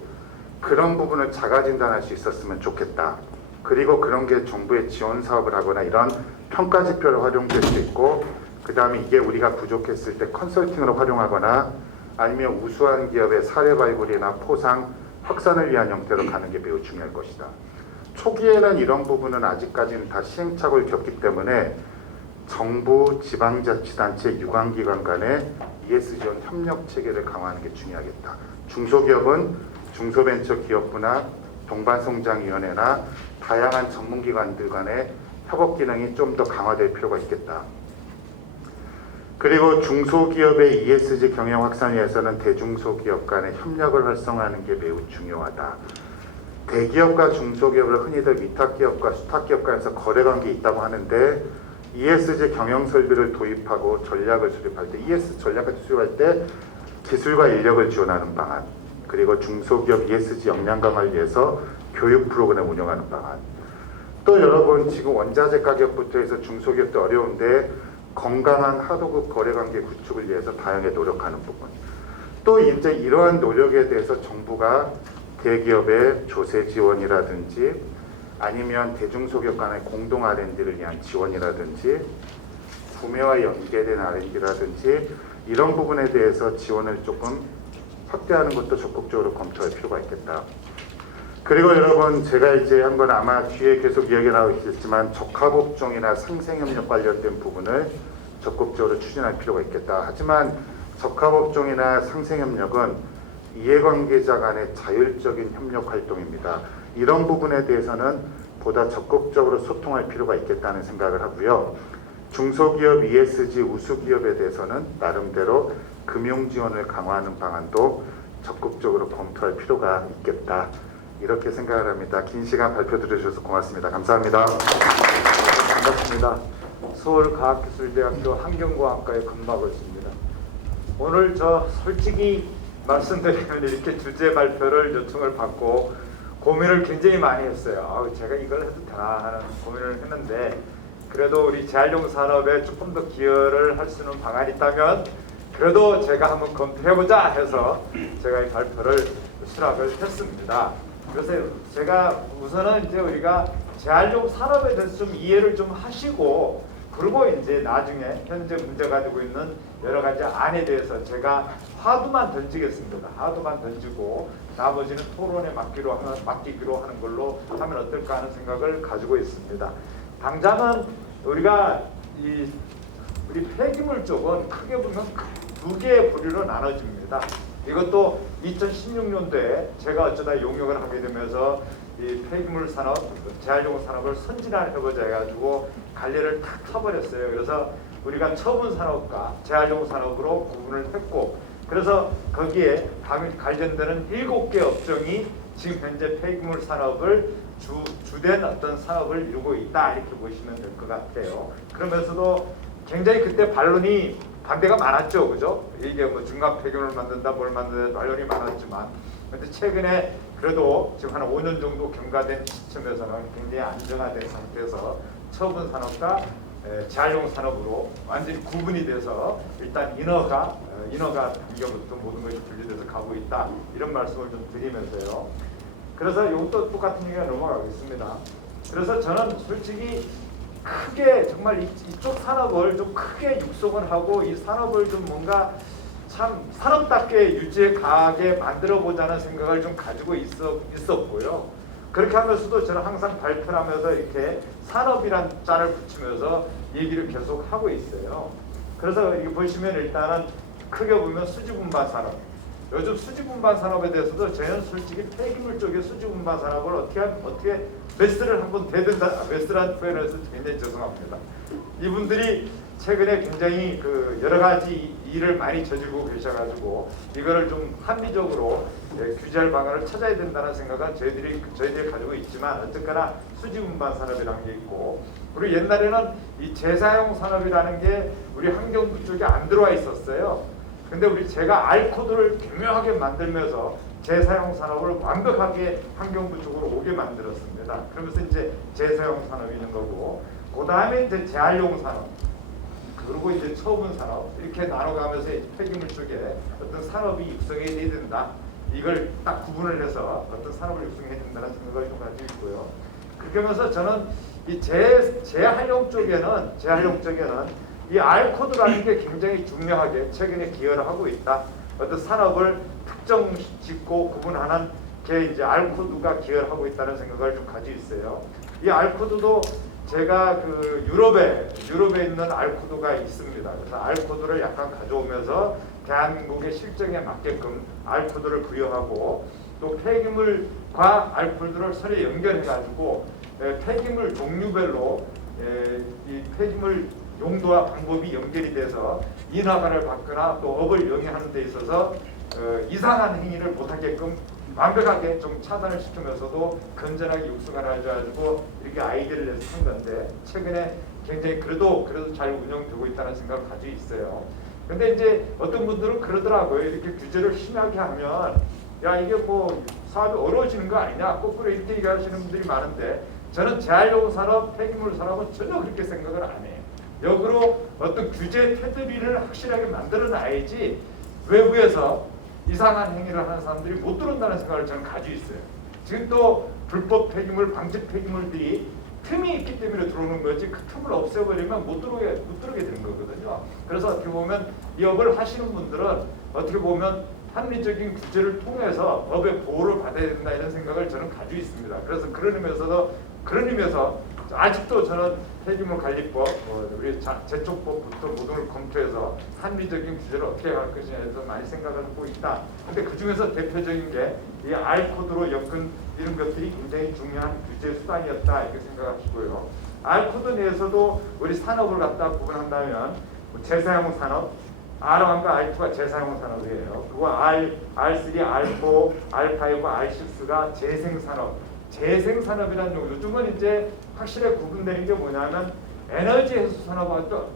그런 부분을 자가진단할 수 있었으면 좋겠다. 그리고 그런 게 정부의 지원 사업을 하거나 이런 평가 지표를 활용될 수 있고, 그 다음에 이게 우리가 부족했을 때 컨설팅으로 활용하거나 아니면 우수한 기업의 사례 발굴이나 포상, 확산을 위한 형태로 가는 게 매우 중요할 것이다. 초기에는 이런 부분은 아직까지는 다 시행착오를 겪기 때문에 정부, 지방자치단체, 유관기관 간의 ESG 협력 체계를 강화하는 게 중요하겠다. 중소기업은 중소벤처기업부나 동반성장위원회나 다양한 전문기관들 간의 협업 기능이 좀 더 강화될 필요가 있겠다. 그리고 중소기업의 ESG 경영 확산을 위해서는 대중소기업 간의 협력을 활성화하는 게 매우 중요하다. 대기업과 중소기업을 흔히들 위탁기업과 수탁기업 간에서 거래관계에 있다고 하는데, ESG 경영 설비를 도입하고 전략을 수립할 때, ESG 전략을 수립할 때 기술과 인력을 지원하는 방안, 그리고 중소기업 ESG 역량 강화를 위해서 교육 프로그램 운영하는 방안. 또 여러분 지금 원자재 가격부터 해서 중소기업도 어려운데 건강한 하도급 거래관계 구축을 위해서 다양하게 노력하는 부분. 또 이제 이러한 노력에 대해서 정부가 대기업의 조세 지원이라든지 아니면 대중소기업 간의 공동 R&D를 위한 지원이라든지 구매와 연계된 R&D라든지 이런 부분에 대해서 지원을 조금 확대하는 것도 적극적으로 검토할 필요가 있겠다. 그리고 여러분 제가 이제 한 건 아마 뒤에 계속 이야기 나오겠지만 적합업종이나 상생협력 관련된 부분을 적극적으로 추진할 필요가 있겠다. 하지만 적합업종이나 상생협력은 이해관계자 간의 자율적인 협력 활동입니다. 이런 부분에 대해서는 보다 적극적으로 소통할 필요가 있겠다는 생각을 하고요. 중소기업 ESG 우수기업에 대해서는 나름대로 금융 지원을 강화하는 방안도 적극적으로 검토할 필요가 있겠다. 이렇게 생각을 합니다. 긴 시간 발표 들어주셔서 고맙습니다. 감사합니다. 반갑습니다. 서울과학기술대학교 환경과학과의 금박을수입니다. 오늘 저 솔직히 말씀드리면 이렇게 주제 발표를 요청을 받고 고민을 굉장히 많이 했어요. 제가 이걸 해도 되나 하는 고민을 했는데, 그래도 우리 재활용 산업에 조금 더 기여를 할 수 있는 방안이 있다면 그래도 제가 한번 검토해보자 해서 제가 이 발표를 수락을 했습니다. 그래서 제가 우선은 이제 우리가 재활용 산업에 대해서 좀 이해를 좀 하시고, 그리고 이제 나중에 현재 문제 가지고 있는 여러 가지 안에 대해서 제가 화두만 던지겠습니다. 화두만 던지고 나머지는 토론에 맡기기로 하는 걸로 하면 어떨까 하는 생각을 가지고 있습니다. 당장은 우리가 우리 폐기물 쪽은 크게 보면 두 개의 부류로 나눠집니다. 이것도 2016년도에 제가 어쩌다 용역을 하게 되면서 이 폐기물 산업, 재활용 산업을 선진화해보자 해가지고 갈래를 탁 타버렸어요. 그래서 우리가 처분 산업과 재활용 산업으로 구분을 했고, 그래서 거기에 관련되는 7개 업종이 지금 현재 폐기물 산업을 주된 어떤 산업을 이루고 있다, 이렇게 보시면 될 것 같아요. 그러면서도 굉장히 그때 반론이 반대가 많았죠, 그죠? 이게 뭐 중간 폐기물을 만든다, 뭘 만든다, 반론이 많았지만, 근데 최근에 그래도 지금 한 5년 정도 경과된 시점에서는 굉장히 안정화된 상태에서 처분 산업과 재활용 산업으로 완전히 구분이 돼서 일단 인허가 단계부터 모든 것이 분리돼서 가고 있다, 이런 말씀을 좀 드리면서요. 그래서 이것도 똑같은 얘기가 넘어가겠습니다. 그래서 저는 솔직히 크게 정말 이쪽 산업을 좀 크게 육성을 하고 이 산업을 좀 뭔가 참 산업답게 유지해 가게 만들어 보자는 생각을 좀 가지고 있었고요. 그렇게 하면서도 저는 항상 발표를 하면서 이렇게 산업이란 짤을 붙이면서 얘기를 계속 하고 있어요. 그래서 이게 보시면 일단은 크게 보면 수지분반 산업. 요즘 수지분반 산업에 대해서도 저는 솔직히 폐기물 쪽의 수지분반 산업을 어떻게 메스를 한번 대든다, 메스란 표현을 해서 굉장히 죄송합니다. 이분들이 최근에 굉장히 그 여러 가지 일을 많이 저지르고 계셔가지고 이거를 좀 합리적으로 규제할 방안을 찾아야 된다는 생각은 저희들이 가지고 있지만, 어쨌거나 수지분반 산업이라는 게 있고, 그리고 옛날에는 이 재사용 산업이라는 게 우리 환경부 쪽에 안 들어와 있었어요. 근데 제가 알코드를 교묘하게 만들면서 재사용 산업을 완벽하게 환경부 쪽으로 오게 만들었습니다. 그러면서 이제 재사용 산업이 있는 거고, 그 다음에 이제 재활용 산업, 그리고 이제 처분 산업, 이렇게 나눠가면서 폐기물 쪽에 어떤 산업이 육성해야 된다. 이걸 딱 구분을 해서 어떤 산업을 육성해야 된다는 생각을 좀 가지고 있고요. 그렇게 하면서 저는 이 재활용 쪽에는 이 알코드라는 게 굉장히 중요하게 최근에 기여를 하고 있다. 어떤 산업을 특정 짓고 구분하는 게 이제 알코드가 기여를 하고 있다는 생각을 좀 가지고 있어요. 이 알코드도 제가 그 유럽에 있는 알코드가 있습니다. 그래서 알코드를 약간 가져오면서 대한민국의 실정에 맞게끔 알코드를 부여하고, 또 폐기물과 알코드를 서로 연결해가지고 폐기물 종류별로 이 폐기물 용도와 방법이 연결이 돼서 인허가를 받거나 또 업을 영위하는 데 있어서 이상한 행위를 못하게끔 완벽하게 좀 차단을 시키면서도 건전하게 육성을 해가지고 이렇게 아이디어를 내서 한 건데, 최근에 굉장히 그래도 잘 운영되고 있다는 생각을 가지고 있어요. 근데 이제 어떤 분들은 그러더라고요. 이렇게 규제를 심하게 하면 야, 이게 뭐 사업이 어려워지는 거 아니냐, 거꾸로 이렇게 얘기하시는 분들이 많은데, 저는 재활용 산업, 폐기물 산업은 전혀 그렇게 생각을 안 해요. 역으로 어떤 규제 테두리를 확실하게 만들어 놔야지 외부에서 이상한 행위를 하는 사람들이 못 들어온다는 생각을 저는 가지고 있어요. 지금 또 불법 폐기물, 방지 폐기물들이 틈이 있기 때문에 들어오는 거지, 그 틈을 없애버리면 못 들어오게 되는 거거든요. 그래서 어떻게 보면 이 업을 하시는 분들은 어떻게 보면 합리적인 규제를 통해서 업의 보호를 받아야 된다, 이런 생각을 저는 가지고 있습니다. 그래서 그런 의미에서 아직도 저는 폐기물 관리법, 우리 제초법부터 모든 걸 검토해서 합리적인 규제를 어떻게 할 것이냐에 대해서 많이 생각을 하고 있다. 근데 그 중에서 대표적인 게 이 알코드로 엮은 이런 것들이 굉장히 중요한 규제 수단이었다, 이렇게 생각하시고요. 알코드 내에서도 우리 산업을 갖다 구분한다면 재사용 산업, R1과 R2가 재사용 산업이에요. 그리고 R3, R4, R5, R6가 재생산업. 재생산업이라는 용어, 요즘은 이제 확실히 구분되는 게 뭐냐면 에너지 해수 산업과 또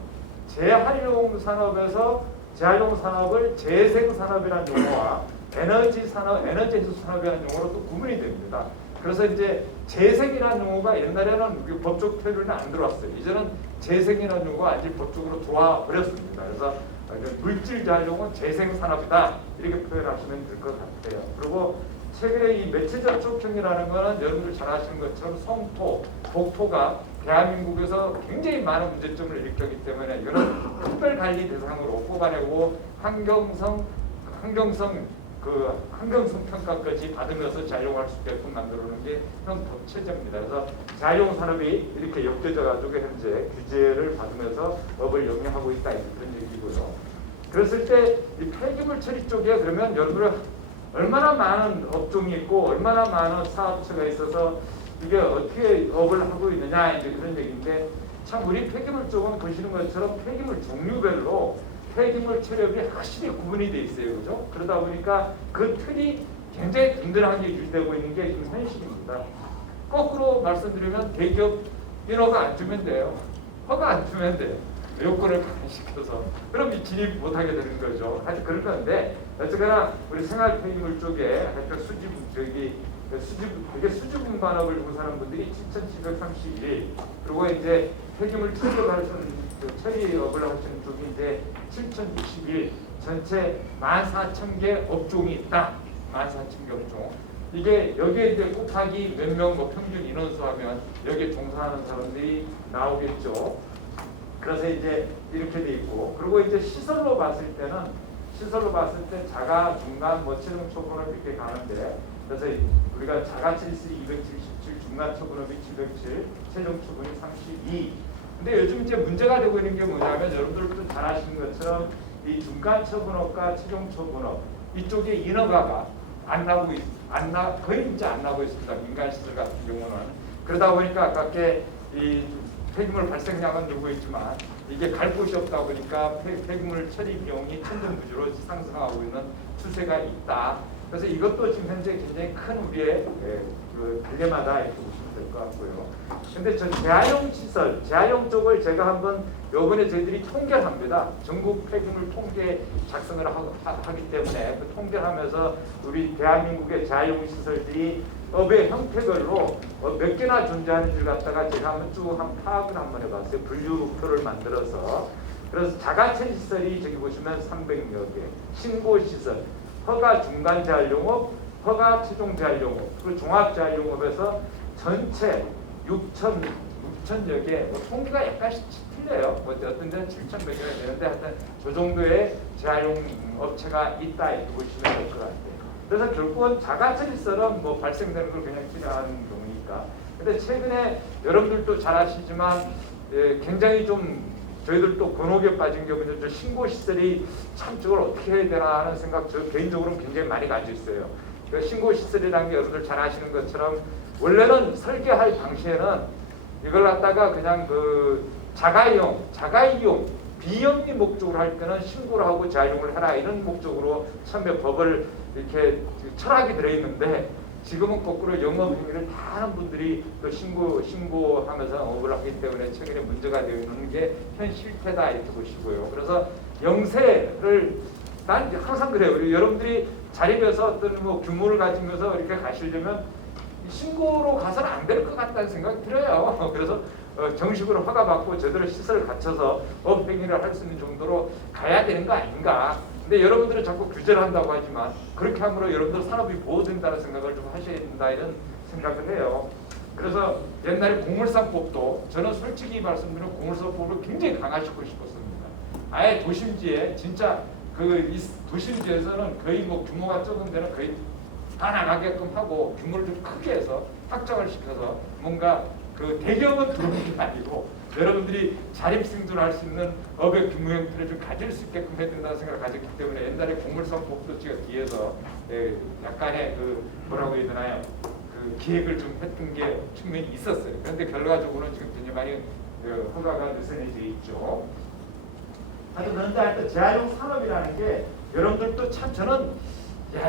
재활용 산업에서 재활용 산업을 재생산업이라는 용어와 에너지 해수 산업이라는 용어로 또 구분이 됩니다. 그래서 이제 재생이라는 용어가 옛날에는 우리 법적 테두리는 안 들어왔어요. 이제는 재생이라는 용어가 아직 법적으로 들어와 버렸습니다. 그래서 물질 자율용은 재생산업이다 이렇게 표현하시면 될 것 같아요. 그리고 최근에 이 매체 접촉형이라는 거는 여러분들 잘 아시는 것처럼 성토, 독토가 대한민국에서 굉장히 많은 문제점을 일으켰기 때문에 이거는 특별관리 대상으로 뽑아내고 환경성 평가까지 받으면서 자율용할 수 있게끔 만들어놓은 게 현 법 체제입니다. 그래서 자율용 산업이 이렇게 엮여져 가지고 현재 규제를 받으면서 법을 영위하고 있다 이런 얘기고요. 그랬을 때 이 폐기물 처리 쪽에 그러면 여러분들 얼마나 많은 업종이 있고 얼마나 많은 사업체가 있어서 이게 어떻게 업을 하고 있느냐 이제 그런 얘기인데 참 우리 폐기물 쪽은 보시는 것처럼 폐기물 종류별로 폐기물 처리업이 확실히 구분이 돼 있어요. 그죠? 그러다 보니까 그 틀이 굉장히 든든하게 유지되고 있는 게 지금 현실입니다. 거꾸로 말씀드리면 대기업 인허가 안 주면 돼요. 허가 안 주면 돼요. 요건을 강화시켜서 그럼 진입 못하게 되는 거죠. 하여튼 그럴 건데 어쨌거나 우리 생활 폐기물 쪽에 하여튼 수지 분반업을 요구하는 분들이 7,731 그리고 이제 폐기물 처리업을 하시는 쪽이 이제 7,061 전체 14,000개 업종이 있다. 14,000개 업종. 이게 여기에 이제 곱하기 몇 명 뭐 평균 인원수 하면 여기에 종사하는 사람들이 나오겠죠. 그래서 이제 이렇게 돼 있고 그리고 이제 시설로 봤을 때 자가, 중간, 뭐 최종 처분업 이렇게 가는데 그래서 우리가 자가 처리수 277, 중간 처분업이 707, 최종 처분이 32. 근데 요즘 이제 문제가 되고 있는 게 뭐냐면 여러분들도 잘 아시는 것처럼 이 중간 처분업과 최종 처분업 이쪽에 인허가가 거의 이제 안 나고 있습니다. 민간 시설 같은 경우는 그러다 보니까 아깝게 이 폐기물 발생량은 늘고 있지만 이게 갈 곳이 없다 보니까 폐기물 처리 비용이 천정부지로 상승하고 있는 추세가 있다. 그래서 이것도 지금 현재 굉장히 큰 우리의 그 딜레마다 이렇게 보시면 될 것 같고요. 근데 저 재활용 쪽을 제가 한번 요번에 저희들이 통계를 합니다. 전국 폐기물 통계 작성을 하기 때문에 그 통계를 하면서 우리 대한민국의 재활용 시설들이 업의 형태별로 몇 개나 존재하는지를 갖다가 제가 한번 쭉 파악을 한번 해봤어요. 분류표를 만들어서. 그래서 자가체 시설이 저기 보시면 300여 개, 신고시설, 허가 중간 재활용업, 허가 최종 재활용업, 그리고 종합 재활용업에서 전체 6,000여 개, 뭐 통계가 약간씩 틀려요. 뭐 어떤 데는 7,100개가 되는데 하여튼 저 정도의 재활용 업체가 있다 이렇게 보시면 될 것 같아요. 그래서 결국은 자가처리설은 뭐 발생되는 걸 그냥 진행하는 경우니까. 근데 최근에 여러분들도 잘 아시지만 굉장히 좀 저희들도 곤혹에 빠진 경우는 저 신고시설이 참 저걸 어떻게 해야 되나 하는 생각 저 개인적으로는 굉장히 많이 가지고 있어요. 그러니까 신고시설이라는 게 여러분들 잘 아시는 것처럼 원래는 설계할 당시에는 이걸 갖다가 그냥 그 자가이용, 비영리 목적으로 할 때는 신고를 하고 재활용을 해라 이런 목적으로 처음에 법을 이렇게 철학이 들어있는데 지금은 거꾸로 영업 행위를 다 하는 분들이 또 신고하면서 업을 하기 때문에 최근에 문제가 되어 있는 게 현 실태다 이렇게 보시고요. 그래서 영세를 난 항상 그래요. 우리 여러분들이 자립해서 어떤 뭐 규모를 가지면서 이렇게 가시려면 신고로 가서는 안 될 것 같다는 생각이 들어요. 그래서 정식으로 허가받고 제대로 시설을 갖춰서 업 행위를 할 수 있는 정도로 가야 되는 거 아닌가. 근데 여러분들은 자꾸 규제를 한다고 하지만 그렇게 함으로 여러분들 산업이 보호된다는 생각을 좀 하셔야 된다 이런 생각을 해요. 그래서 옛날에 공물상법도 저는 솔직히 말씀드리면 공물상법을 굉장히 강화시키고 싶었습니다. 아예 도심지에 진짜 그 도심지에서는 거의 뭐 규모가 적은 데는 거의 다 나가게끔 하고 규모를 좀 크게 해서 확장을 시켜서 뭔가 그 대기업은 들어오는 게 아니고 여러분들이 자립생존할 수 있는 업의 규모 형태를 좀 가질 수 있게끔 해야 된다는 생각을 가졌기 때문에 옛날에 공물상법도 제가 뒤에서 약간의 그 뭐라고 해야 되나요? 그 기획을 좀 했던 게 측면이 있었어요. 그런데 결과적으로는 지금 굉장히 많이 허가가 느슨해져 있죠. 그런데 재활용 산업이라는 게 여러분들도 참 저는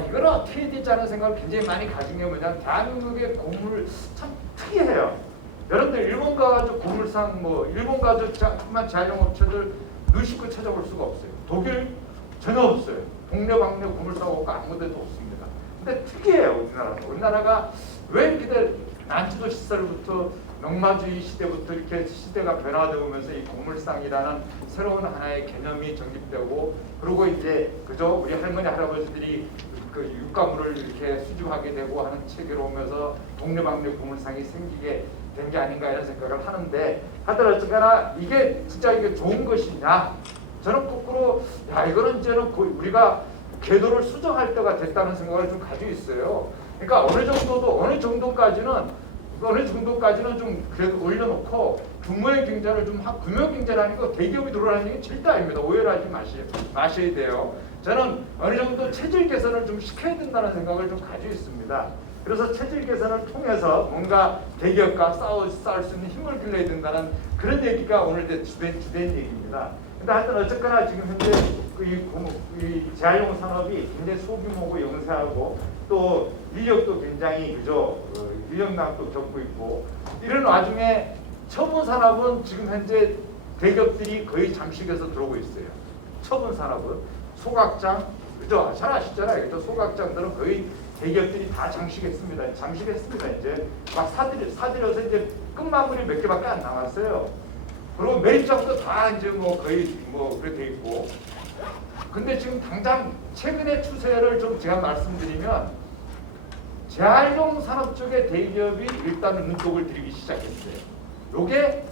이걸 어떻게 해야 되지 않은 생각을 굉장히 많이 가진 게 뭐냐면 대한민국의 고물 참 특이해요. 여러분들 일본 가가지고 고물상 일본 가서 조금만 재활용 업체들 눈씻고 찾아볼 수가 없어요. 독일 전혀 없어요. 동네 방네 고물상 업가 아무 데도 없습니다. 근데 특이해요 우리나라가. 우리나라가 왜 이렇게 난치도 시설부터 농마주의 시대부터 이렇게 시대가 변화되면서 이 고물상이라는 새로운 하나의 개념이 정립되고, 그리고 이제 그저 우리 할머니 할아버지들이 그 육가물을 이렇게 수집하게 되고 하는 체계로 오면서 동네방네 고물상이 생기게 된 게 아닌가 이런 생각을 하는데, 하여튼 어쨌거나 이게 진짜 이게 좋은 것이냐, 저는 거꾸로 야 이거는 이제는 우리가 궤도를 수정할 때가 됐다는 생각을 좀 가지고 있어요. 그러니까 어느 정도까지는 좀 그래도 올려놓고 규모의 경제를 좀 규모 경제라는 거 대기업이 들어오라는 게 절대 아닙니다. 오해를 하지 마셔야 돼요. 저는 어느 정도 체질 개선을 좀 시켜야 된다는 생각을 좀 가지고 있습니다. 그래서 체질 개선을 통해서 뭔가 대기업과 싸울 수 있는 힘을 길러야 된다는 그런 얘기가 오늘 주된 얘기입니다. 근데 하여튼 어쨌거나 지금 현재 이 재활용 산업이 굉장히 소규모고 영세하고 또 인력도 굉장히 인력난도 겪고 있고, 이런 와중에 처분 산업은 지금 현재 대기업들이 거의 잠식해서 들어오고 있어요. 처분 산업은 소각장, 그죠? 잘 아시잖아요. 그죠? 소각장들은 거의 대기업들이 다 잠식했습니다. 이제 막 사들여서 이제 끝마무리 몇 개밖에 안 남았어요. 그리고 매립장도 다 이제 거의 그렇게 돼 있고. 근데 지금 당장 최근의 추세를 좀 제가 말씀드리면, 재활용 산업 쪽의 대기업이 일단은 눈독을 들이기 시작했어요. 요게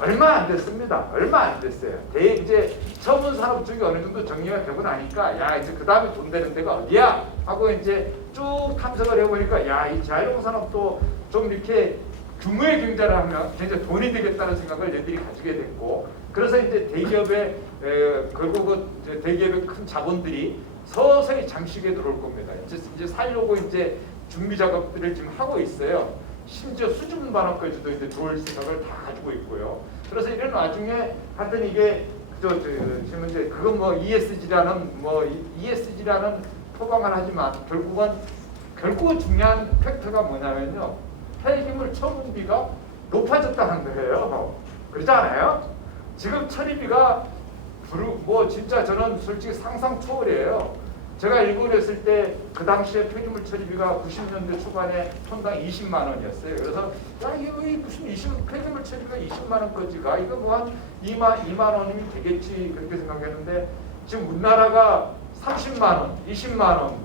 얼마 안 됐습니다. 얼마 안 됐어요. 이제 처분 산업 쪽이 어느 정도 정리가 되고 나니까 야 이제 그 다음에 돈 되는 데가 어디야? 하고 이제 쭉 탐색을 해보니까 야 이 재활용 산업도 좀 이렇게 규모의 경제를 하면 이제 돈이 되겠다는 생각을 얘들이 가지게 됐고, 그래서 이제 대기업의 결국은 이제 대기업의 큰 자본들이 서서히 잠식에 들어올 겁니다. 이제 살려고 이제 준비 작업들을 지금 하고 있어요. 심지어 수준 반환까지도 이제 들어올 생각을 다 가지고 있고요. 그래서 이런 와중에 하여튼 이게 지금 이제 그건 ESG라는 표방을 하지만 결국은 중요한 팩트가 뭐냐면요. 폐기물 처분비가 높아졌다는 거예요. 그렇지 않아요? 지금 처리비가 진짜 저는 솔직히 상상 초월이에요. 제가 일본에 있을 때 그 당시에 폐기물 처리비가 90년대 초반에 톤당 20만 원이었어요. 그래서 야 이게 왜 무슨 폐기물 처리비가 20만 원까지가 이거 뭐 한 2만 원이면 되겠지 그렇게 생각했는데, 지금 우리나라가 30만 원, 20만 원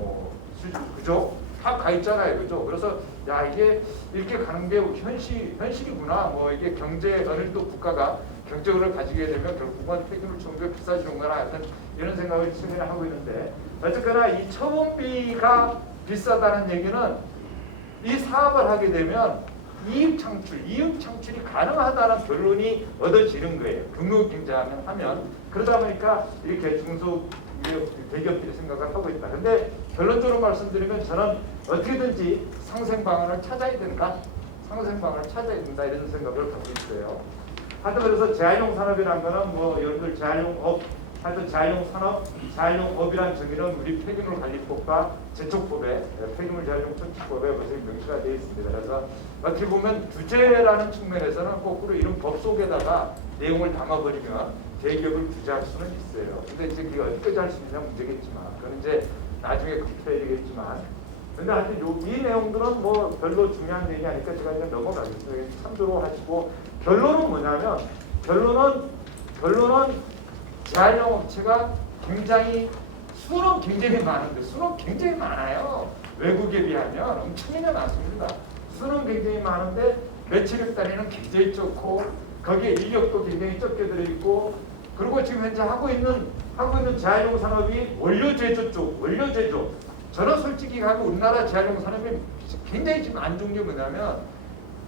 그죠? 다 가 있잖아요, 그죠? 그래서 야 이게 이렇게 가는 게 현실이구나. 이게 어느 또 국가가 경제력을 가지게 되면 결국은 폐기물 처분비가 비싸지는구나 하여튼 이런 생각을 최근에 하고 있는데, 어쨌거나 이 처분비가 비싸다는 얘기는 이 사업을 하게 되면 이익 창출이 가능하다는 결론이 얻어지는 거예요. 규모 경제하면 그러다 보니까 이렇게 대기업들이 생각을 하고 있다. 근데 결론적으로 말씀드리면 저는 어떻게든지 상생 방안을 찾아야 된다 이런 생각을 갖고 있어요. 하여튼 그래서 재활용 산업이라는 거는 여러분들 재활용업이라는 정의는 우리 폐기물관리법과 제초법에 폐기물 재활용 촉진법에 명시가 되어 있습니다. 그래서 어떻게 보면 규제라는 측면에서는 거꾸로 이런 법 속에다가 내용을 담아버리면 대기업을 규제할 수는 있어요. 근데 이제 그게 어디까지 할 수 있느냐 문제겠지만, 그건 이제 나중에 검토해야 되겠지만, 근데 하여튼 이 내용들은 별로 중요한 내용이 아니까 제가 그냥 넘어가겠어요. 참조로 하시고, 결론은 뭐냐면 결론은 재활용 업체가 수는 굉장히 많아요. 외국에 비하면 엄청나게 많습니다. 수는 굉장히 많은데 매출액 단위는 굉장히 적고, 거기에 인력도 굉장히 적게 들어있고, 그리고 지금 현재 하고 있는 재활용 산업이 원료 제조. 저는 솔직히 우리나라 재활용 산업이 굉장히 지금 안 좋은 게 뭐냐면,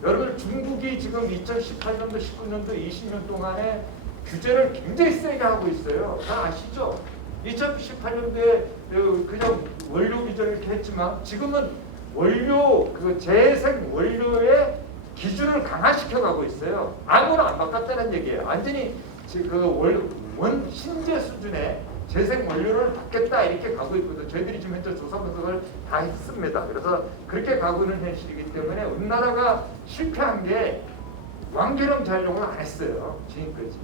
여러분 중국이 지금 2018년도, 19년도, 20년 동안에 규제를 굉장히 세게 하고 있어요. 다 아시죠? 2018년도에 그냥 원료 규제를 이렇게 했지만, 지금은 재생 원료의 기준을 강화시켜 가고 있어요. 아무나 안 바꿨다는 얘기예요. 완전히 신재 수준의 재생 원료를 받겠다 이렇게 가고 있거든요. 저희들이 지금 현재 조사 분석을 다 했습니다. 그래서 그렇게 가고 있는 현실이기 때문에 우리나라가 실패한 게 완결형 재활용을 안 했어요. 지금까지.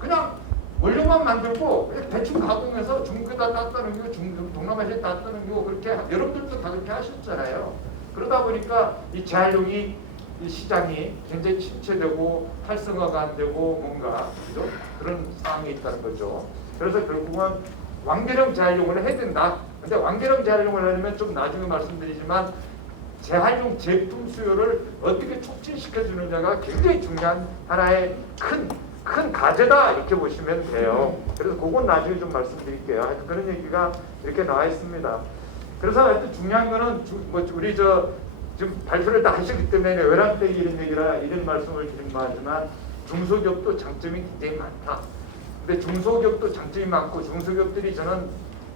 그냥 원료만 만들고 그냥 대충 가공해서 중국에다 따다 넘기고 동남아시아에 따다 넘기고 그렇게 여러분들도 다 그렇게 하셨잖아요. 그러다 보니까 이 재활용이 이 시장이 굉장히 침체되고 활성화가 안 되고 뭔가 그죠? 그런 상황이 있다는 거죠. 그래서 결국은 완결형 재활용을 해야 된다. 근데 완결형 재활용을 하려면 좀 나중에 말씀드리지만 재활용 제품 수요를 어떻게 촉진시켜 주느냐가 굉장히 중요한 하나의 큰 과제다 이렇게 보시면 돼요. 그래서 그건 나중에 좀 말씀드릴게요. 하여튼 그런 얘기가 이렇게 나와 있습니다. 그래서 하여튼 중요한 거는 우리 지금 발표를 다 하셨기 때문에 외람 빼기 이런 얘기라 이런 말씀을 드린 거지만 중소기업도 장점이 굉장히 많다. 근데 중소기업도 장점이 많고 중소기업들이 저는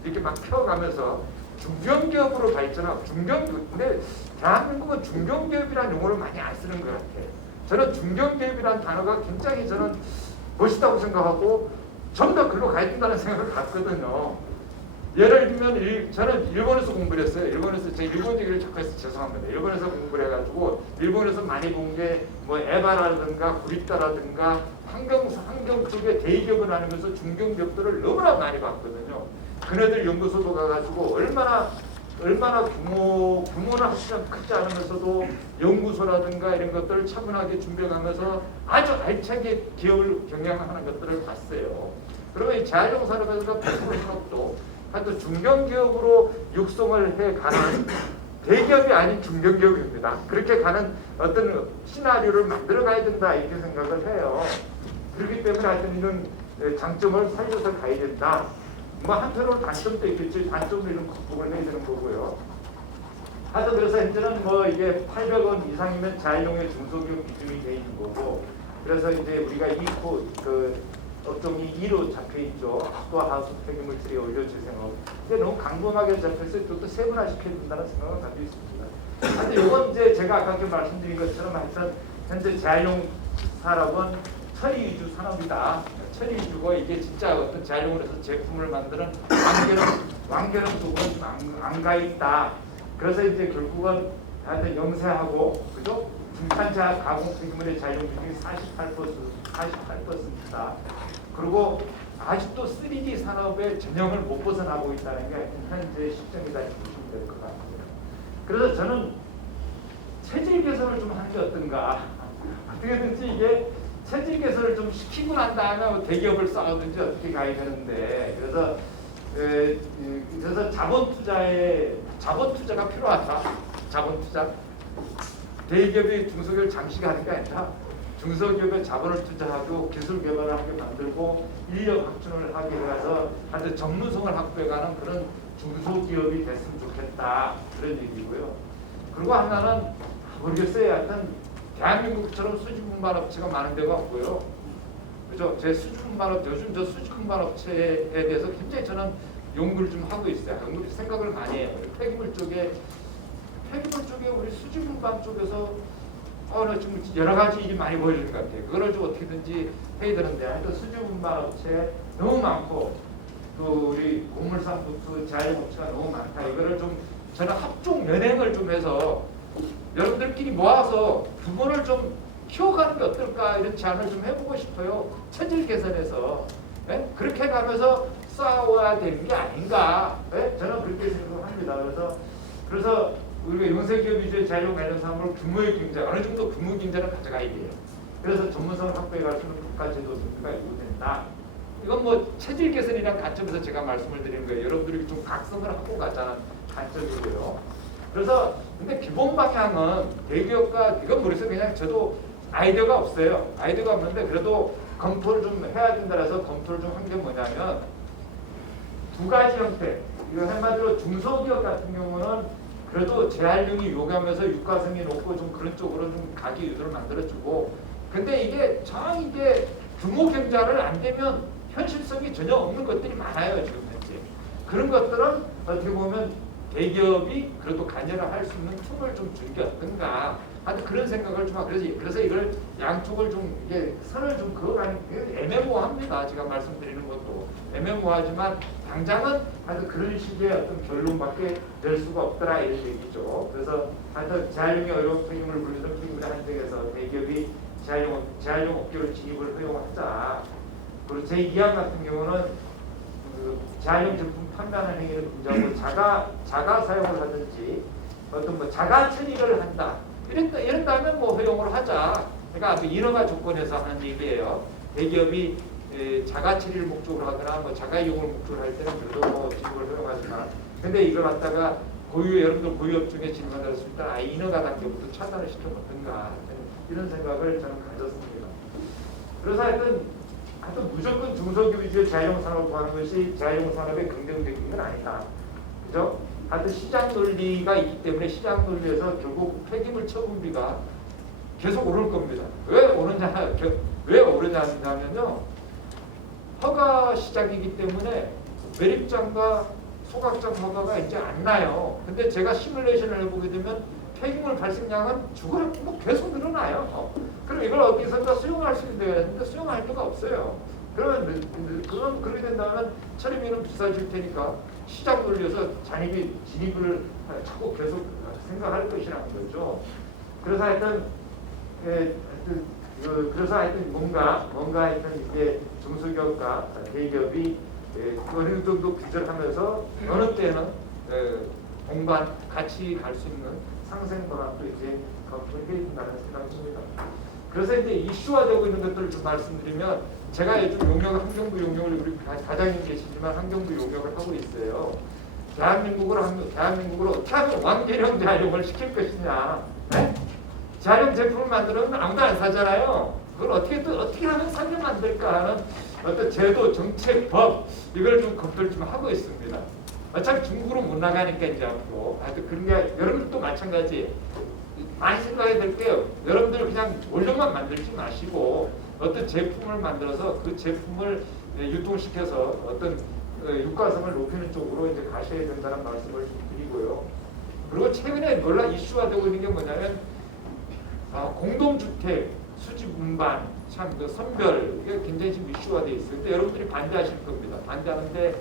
이렇게 막 키워가면서 중견기업으로 발전하고 근데 대한민국은 중견기업이라는 용어를 많이 안 쓰는 것 같아요. 저는 중견기업이라는 단어가 굉장히 저는 멋있다고 생각하고 좀 더 글로 가야 된다는 생각을 갖거든요. 예를 들면 저는 일본에서 공부를 했어요. 일본에서 제 일본 얘기를 자꾸 해서 죄송합니다. 일본에서 공부를 해가지고 일본에서 많이 본 게 뭐 에바라든가 구리따라든가 환경 쪽에 대기업을 하면서 중견기업들을 너무나 많이 봤거든요. 그네들 연구소도 가가지고 얼마나 규모는 하시면 크지 않으면서도 연구소라든가 이런 것들을 차분하게 준비하면서 아주 알차게 기업을 경영하는 것들을 봤어요. 그러면 이 재활용 산업에서 100% 산업도 하여튼 중견기업으로 육성을 해가는 대기업이 아닌 중견기업입니다. 그렇게 가는 어떤 시나리오를 만들어 가야 된다 이렇게 생각을 해요. 그렇기 때문에 하여튼 이런 장점을 살려서 가야 된다. 뭐 한편으로 단점도 있겠죠. 단점도 이런 극복을 해야 되는 거고요. 하여튼 그래서 현재는 뭐 이게 800원 이상이면 재활용의 중소기업 기준이 돼 있는 거고, 그래서 이제 우리가 업종이 2로 잡혀 있죠. 학도하우스 폐기물들이 올려주세요. 근데 너무 강범하게 잡혀서 또 세분화 시켜야 된다는 생각을 가지고 있습니다. 근데 이건 이제 제가 아까 말씀드린 것처럼 하여튼 현재 재활용 산업은 처리 위주 산업이다. 처리 위주고 이게 진짜 어떤 재활용을 해서 제품을 만드는 완결형 쪽은 안 가 있다. 그래서 이제 결국은 하여튼 영세하고 그죠? 중탄자 가공 폐기물의 재활용 비중이 48%다. 그리고 아직도 3D 산업의 전형을 못 벗어나고 있다는 게 현재 시점이다 보시면 될 것 같아요. 그래서 저는 체질 개선을 좀 하는 게 어떤가. 어떻게든지 이게 체질 개선을 좀 시키고 난 다음에 대기업을 쌓아든지 어떻게 가야 되는데, 그래서 자본 투자가 필요하다. 자본 투자. 대기업이 중소기업을 장시가 하는 게 아니라 중소기업에 자본을 투자하고 기술 개발을 하게 만들고 인력 확충을 하게 해서 하여튼 전문성을 확보해가는 그런 중소기업이 됐으면 좋겠다. 그런 얘기고요. 그리고 하나는 모르겠어요. 하여튼 대한민국처럼 수주분발업체가 많은 데가 없고요. 그죠? 제 수주분발업체, 요즘 저 수주분발업체에 대해서 굉장히 저는 연구를 좀 하고 있어요. 연구를 생각을 많이 해요. 폐기물 쪽에 우리 수주분발 쪽에서 지금 여러 가지 일이 많이 보여지는 것 같아요. 그거를 좀 어떻게든지 해야 되는데, 하여튼 수주분발업체 너무 많고 또 우리 곡물산부수 재활용업체가 너무 많다. 이거를 좀 저는 합종 연행을 좀 해서 여러분들끼리 모아서 규모를 좀 키워가는 게 어떨까 이런 제안을 좀 해보고 싶어요. 체질 개선해서 그렇게 가면서 싸워야 되는 게 아닌가. 저는 그렇게 생각합니다. 그래서 우리가 용세기업 위주의 재활용 관련 사업을 규모의 경제, 어느 정도 규모 경제를 가져가야 돼요. 그래서 전문성을 확보해 갈 수 있는 국가제도 준비가 요구된다. 이건 뭐 체질 개선이라는 관점에서 제가 말씀을 드리는 거예요. 여러분들이 좀 각성을 하고 가자는 관점이고요. 그래서 근데 기본 방향은 대기업과 이건 모르겠어요. 그냥 저도 아이디어가 없어요. 아이디어가 없는데 그래도 검토를 좀 해야 된다 해서 검토를 좀 한 게 뭐냐면 두 가지 형태. 이거 한마디로 중소기업 같은 경우는 그래도 재활용이 요구하면서 유가성이 높고 좀 그런 쪽으로 좀 가격 유도를 만들어주고, 근데 이게 규모 경제를 안 되면 현실성이 전혀 없는 것들이 많아요. 지금 현재 그런 것들은 어떻게 보면 대기업이 그래도 관여를 할 수 있는 틈을 좀 준 게 어떤가 하는 그런 생각을 좀 하고, 그래서 이걸 양쪽을 좀 이게 선을 좀 그어가는 게 애매모호합니다. 제가 말씀드리는 것도 애매모호하지만 당장은 하여튼 그런 식의 어떤 결론밖에 낼 수가 없더라 이런 얘기죠. 그래서 하여튼 재활용이 어려운 폐기물 분리선 폐기물의 한정에서 대기업이 재활용 업계로 진입을 허용하자. 그리고 제2항 같은 경우는 재활용 제품 판매하는 행위를 금지하고 자가 사용을 하든지 어떤 자가 처리를 한다. 이런다면 뭐 허용을 하자. 그러니까 인허가 조건에서 하는 얘기예요. 대기업이 자가처리를 목적으로 하거나 뭐 자가이용을 목적으로 할 때는 그래도 뭐 진입을 허용하지만, 근데 이걸 갖다가 여러분들 고유업 중에 진입한다고 했을 때 아예 인허가 단계부터 차단을 시켜놓든가 이런 생각을 저는 가졌습니다. 그래서 하여튼 무조건 중소기업 위주의 재활용 산업을 구하는 것이 재활용 산업의 긍정적인 건 아니다. 그죠? 하여튼 시장 논리가 있기 때문에 시장 논리에서 결국 폐기물 처분비가 계속 오를 겁니다. 왜 오르냐면요. 허가 시장이기 때문에 매립장과 소각장 허가가 이제 안 나요. 근데 제가 시뮬레이션을 해보게 되면 폐기물 발생량은 뭐 계속 늘어나요. 그럼 이걸 어디선가 수용할 수 있는데 수용할 데가 없어요. 그러면 그렇게 된다면 처리비는 비싸질 테니까 시장 논리에서 진입을 자꾸 계속 생각할 것이라는 거죠. 그래서 하여튼 뭔가 하여튼 이제 중소기업과 대기업이 어느 정도 규제하면서 어느 때는 공반 같이 갈 수 있는 상생 방안도 이제 검토해야 된다는 생각이 듭니다. 그래서 이제 이슈화되고 있는 것들을 좀 말씀드리면, 제가 요즘 환경부 용역을 우리 과장님 계시지만 환경부 용역을 하고 있어요. 대한민국을 어떻게 하면 완계령 재활용을 시킬 것이냐. 네? 재활용 제품을 만들면 아무도 안 사잖아요. 그걸 어떻게 하면 사면 안 될까 하는 어떤 제도, 정책, 법 이걸 좀 검토를 좀 하고 있습니다. 어차피 중국으로 못 나가니까 이제 앞으로. 하여튼 그런 게 여러분들도 마찬가지. 많이 생각해야 될 게요. 여러분들 그냥 원료만 만들지 마시고 어떤 제품을 만들어서 그 제품을 유통시켜서 어떤 유가성을 높이는 쪽으로 이제 가셔야 된다는 말씀을 좀 드리고요. 그리고 최근에 이슈화되고 있는 게 뭐냐면 공동주택 수집 운반 참 그 선별 이게 굉장히 지금 이슈가 돼 있어요. 근데 여러분들이 반대하실 겁니다. 반대하는데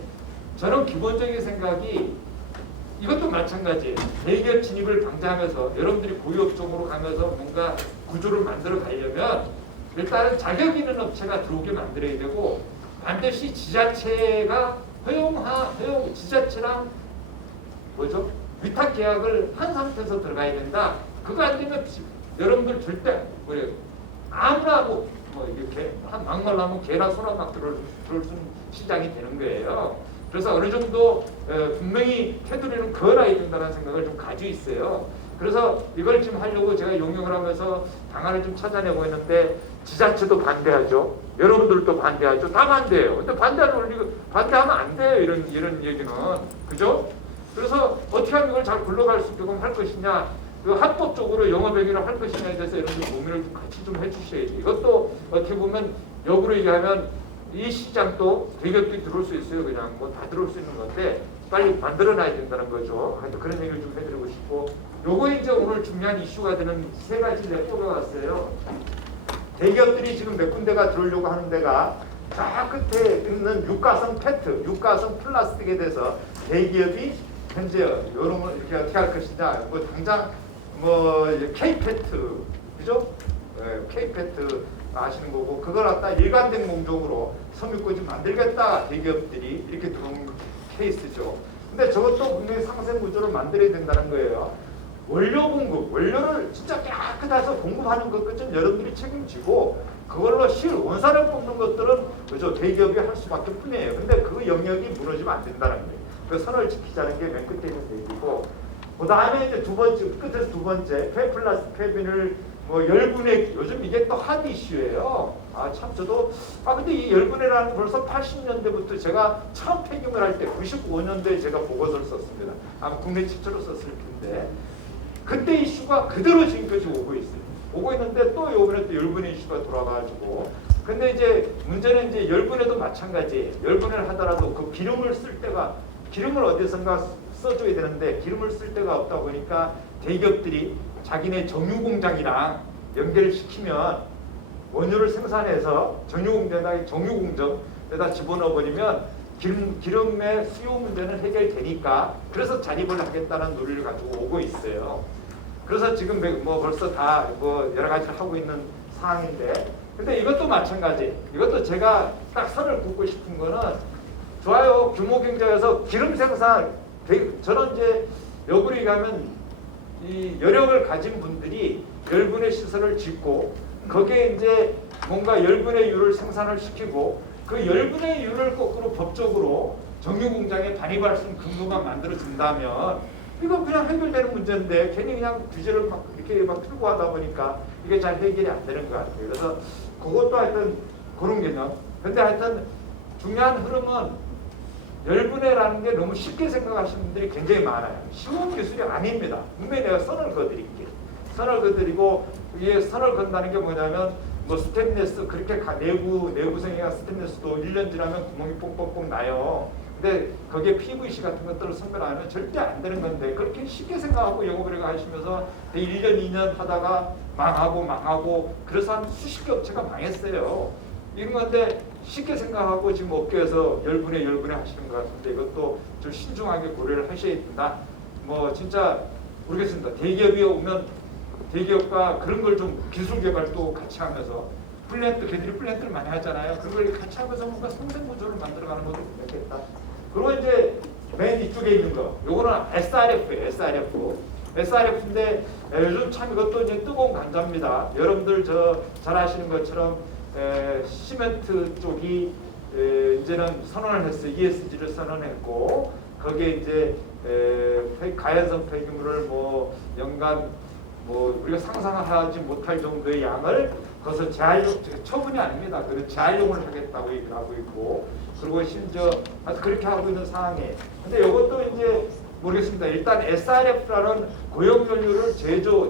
저는 기본적인 생각이 이것도 마찬가지예요. 대기업 진입을 방지하면서 여러분들이 고유업 쪽으로 가면서 뭔가 구조를 만들어 가려면 일단은 자격 있는 업체가 들어오게 만들어야 되고, 반드시 지자체가 지자체랑 위탁 계약을 한 상태에서 들어가야 된다. 그거 안 되면 여러분들 절대 아무나 이렇게 막말하면 개나 소나 막 들어올 수 있는 시장이 되는 거예요. 그래서 어느 정도 분명히 테두리는 그어놔야 된다는 생각을 좀 가지고 있어요. 그래서 이걸 지금 하려고 제가 용역을 하면서 방안을 좀 찾아내고 있는데, 지자체도 반대하죠. 여러분들도 반대하죠. 다 반대해요. 근데 반대하면 안 돼요. 이런 얘기는. 그죠? 그래서 어떻게 하면 이걸 잘 굴러갈 수 있게끔 할 것이냐, 그 합법적으로 영업행위를 할 것이냐에 대해서 여러분들 고민을 좀 같이 좀 해주셔야죠. 이것도 어떻게 보면 역으로 얘기하면 이 시장도 대기업들이 들어올 수 있어요. 그냥 뭐 다 들어올 수 있는 건데 빨리 만들어놔야 된다는 거죠. 하여튼 그런 얘기를 좀 해드리고 싶고, 요거 이제 오늘 중요한 이슈가 되는 세 가지를 뽑아왔어요. 대기업들이 지금 몇 군데가 들어오려고 하는 데가 저 끝에 있는 육가성 페트, 육가성 플라스틱에 대해서 대기업이 현재 여론을 이렇게 어떻게 할 것이냐, 뭐 당장 K페트, 그죠? K페트 아시는 거고, 그걸 갖다 일관된 공정으로 섬유꽂이 만들겠다 대기업들이 이렇게 들어온 케이스죠. 근데 저것도 분명히 상생 구조를 만들어야 된다는 거예요. 원료 공급, 원료를 진짜 깨끗해서 공급하는 것까지 여러분들이 책임지고, 그걸로 원산을 뽑는 것들은 그죠 대기업이 할 수밖에 뿐이에요. 근데 그 영역이 무너지면 안 된다는 거예요. 그 선을 지키자는 게 맨 끝에 있는 얘기고, 그 다음에 이제 끝에서 두 번째, 폐플라스틱 폐비늘 열분해, 요즘 이게 또 핫 이슈예요. 참 저도 근데 이 열분해라는 거 벌써 80년대부터 제가 처음 폐기물 할 때 95년도에 제가 보고서를 썼습니다. 아마 국내 최초로 썼을 텐데 그때 이슈가 그대로 지금까지 오고 있어요. 오고 있는데 또 요번에 또 열분해 이슈가 돌아가지고, 근데 이제 문제는 이제 열분해도 마찬가지예요. 열분해를 하더라도 그 기름을 어디선가 써줘야 되는데 기름을 쓸 데가 없다 보니까 대기업들이 자기네 정유공장이랑 연결을 시키면 원료를 생산해서 정유공정에다 집어넣어버리면 기름의 수요 문제는 해결되니까, 그래서 자립을 하겠다는 논리를 가지고 오고 있어요. 그래서 지금 벌써 다 여러 가지를 하고 있는 상황인데, 근데 이것도 마찬가지. 이것도 제가 딱 선을 긋고 싶은 거는, 좋아요. 규모 경제에서 기름 생산, 저는 이제 역으로 얘기하면 이 여력을 가진 분들이 열분의 시설을 짓고 거기에 이제 뭔가 열분의 유를 생산을 시키고 그 열분의 유를 거꾸로 법적으로 정유공장에 반입할 수 있는 근거만 만들어 준다면 이거 그냥 해결되는 문제인데 괜히 그냥 규제를 막 이렇게 막 틀고 하다 보니까 이게 잘 해결이 안 되는 것 같아요. 그래서 그것도 하여튼 그런 개념. 근데 하여튼 중요한 흐름은 열분해라는 게 너무 쉽게 생각하시는 분들이 굉장히 많아요. 쉬운 기술이 아닙니다. 분명히 내가 선을 그어드릴게요. 선을 그어드리고 이게 선을 건다는 게 뭐냐면 뭐 스테인리스 그렇게 내구성이가 스테인리스도 1년 지나면 구멍이 뽕뽕뽕 나요. 근데 거기에 PVC 같은 것들을 선별하면 절대 안 되는 건데 그렇게 쉽게 생각하고 영업을 하시면서 1년 2년 하다가 망하고 그래서 한 수십 개 업체가 망했어요. 이런 건데 쉽게 생각하고 지금 업계에서 열분에 하시는 것 같은데 이것도 좀 신중하게 고려를 하셔야 된다. 뭐 진짜 모르겠습니다. 대기업이 오면 대기업과 그런 걸 좀 기술 개발도 같이 하면서 걔들이 플랜트를 많이 하잖아요. 그걸 같이 하면서 뭔가 상생 구조를 만들어가는 것도 좋겠다. 그리고 이제 맨 이쪽에 있는 거, 요거는 SRF예요. SRF인데 요즘 참 이것도 이제 뜨거운 감자입니다. 여러분들 잘 아시는 것처럼 시멘트 쪽이 이제는 선언을 했어요. ESG를 선언했고 거기에 이제 가연성 폐기물을 뭐 연간 뭐 우리가 상상하지 못할 정도의 양을 그것을 재활용 처분이 아닙니다. 그 재활용을 하겠다고 얘기를 하고 있고 그리고 심지어 아주 그렇게 하고 있는 상황이에요. 근데 이것도 이제 모르겠습니다. 일단 SRF라는 고용연료를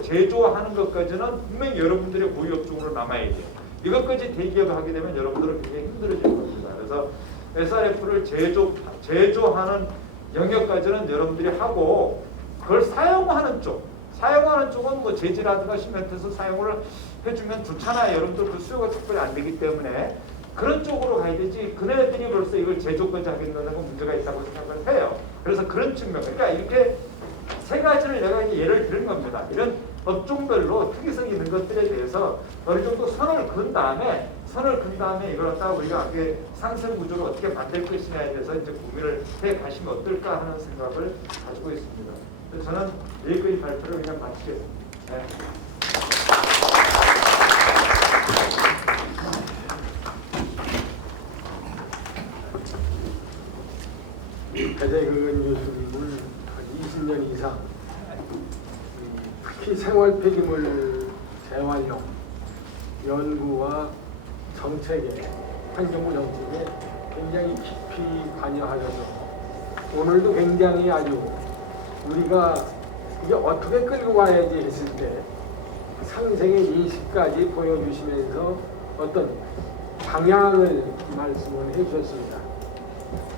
제조하는 것까지는 분명히 여러분들의 고유 업종으로 남아야 돼요. 이것까지 대기업을 하게 되면 여러분들은 굉장히 힘들어질 겁니다. 그래서 SRF를 제조하는 영역까지는 여러분들이 하고 그걸 사용하는 쪽은 뭐 재질라든가 시멘트에서 사용을 해주면 좋잖아요. 여러분들 그 수요가 특별히 안 되기 때문에 그런 쪽으로 가야 되지 그네들이 벌써 이걸 제조까지 하겠다는 건 문제가 있다고 생각을 해요. 그래서 그런 측면 그러니까 이렇게 세 가지를 내가 이제 예를 들은 겁니다. 이런 업종별로 특이성이 있는 것들에 대해서 어느 정도 선을 그은 다음에 이걸 갖다가 우리가 상생 구조를 어떻게 만들 것이냐에 대해서 이제 고민을 해 가시면 어떨까 하는 생각을 가지고 있습니다. 그래서 저는 여기까지 발표를 그냥 마치겠습니다. 네. 배재근 교수님은 20년 이상 특히 생활 폐기물 재활용 연구와 정책에 환경부 정책에 굉장히 깊이 관여하셔서 오늘도 굉장히 아주 우리가 이게 어떻게 끌고 가야지 했을 때 상생의 인식까지 보여주시면서 어떤 방향을 말씀을 해주셨습니다.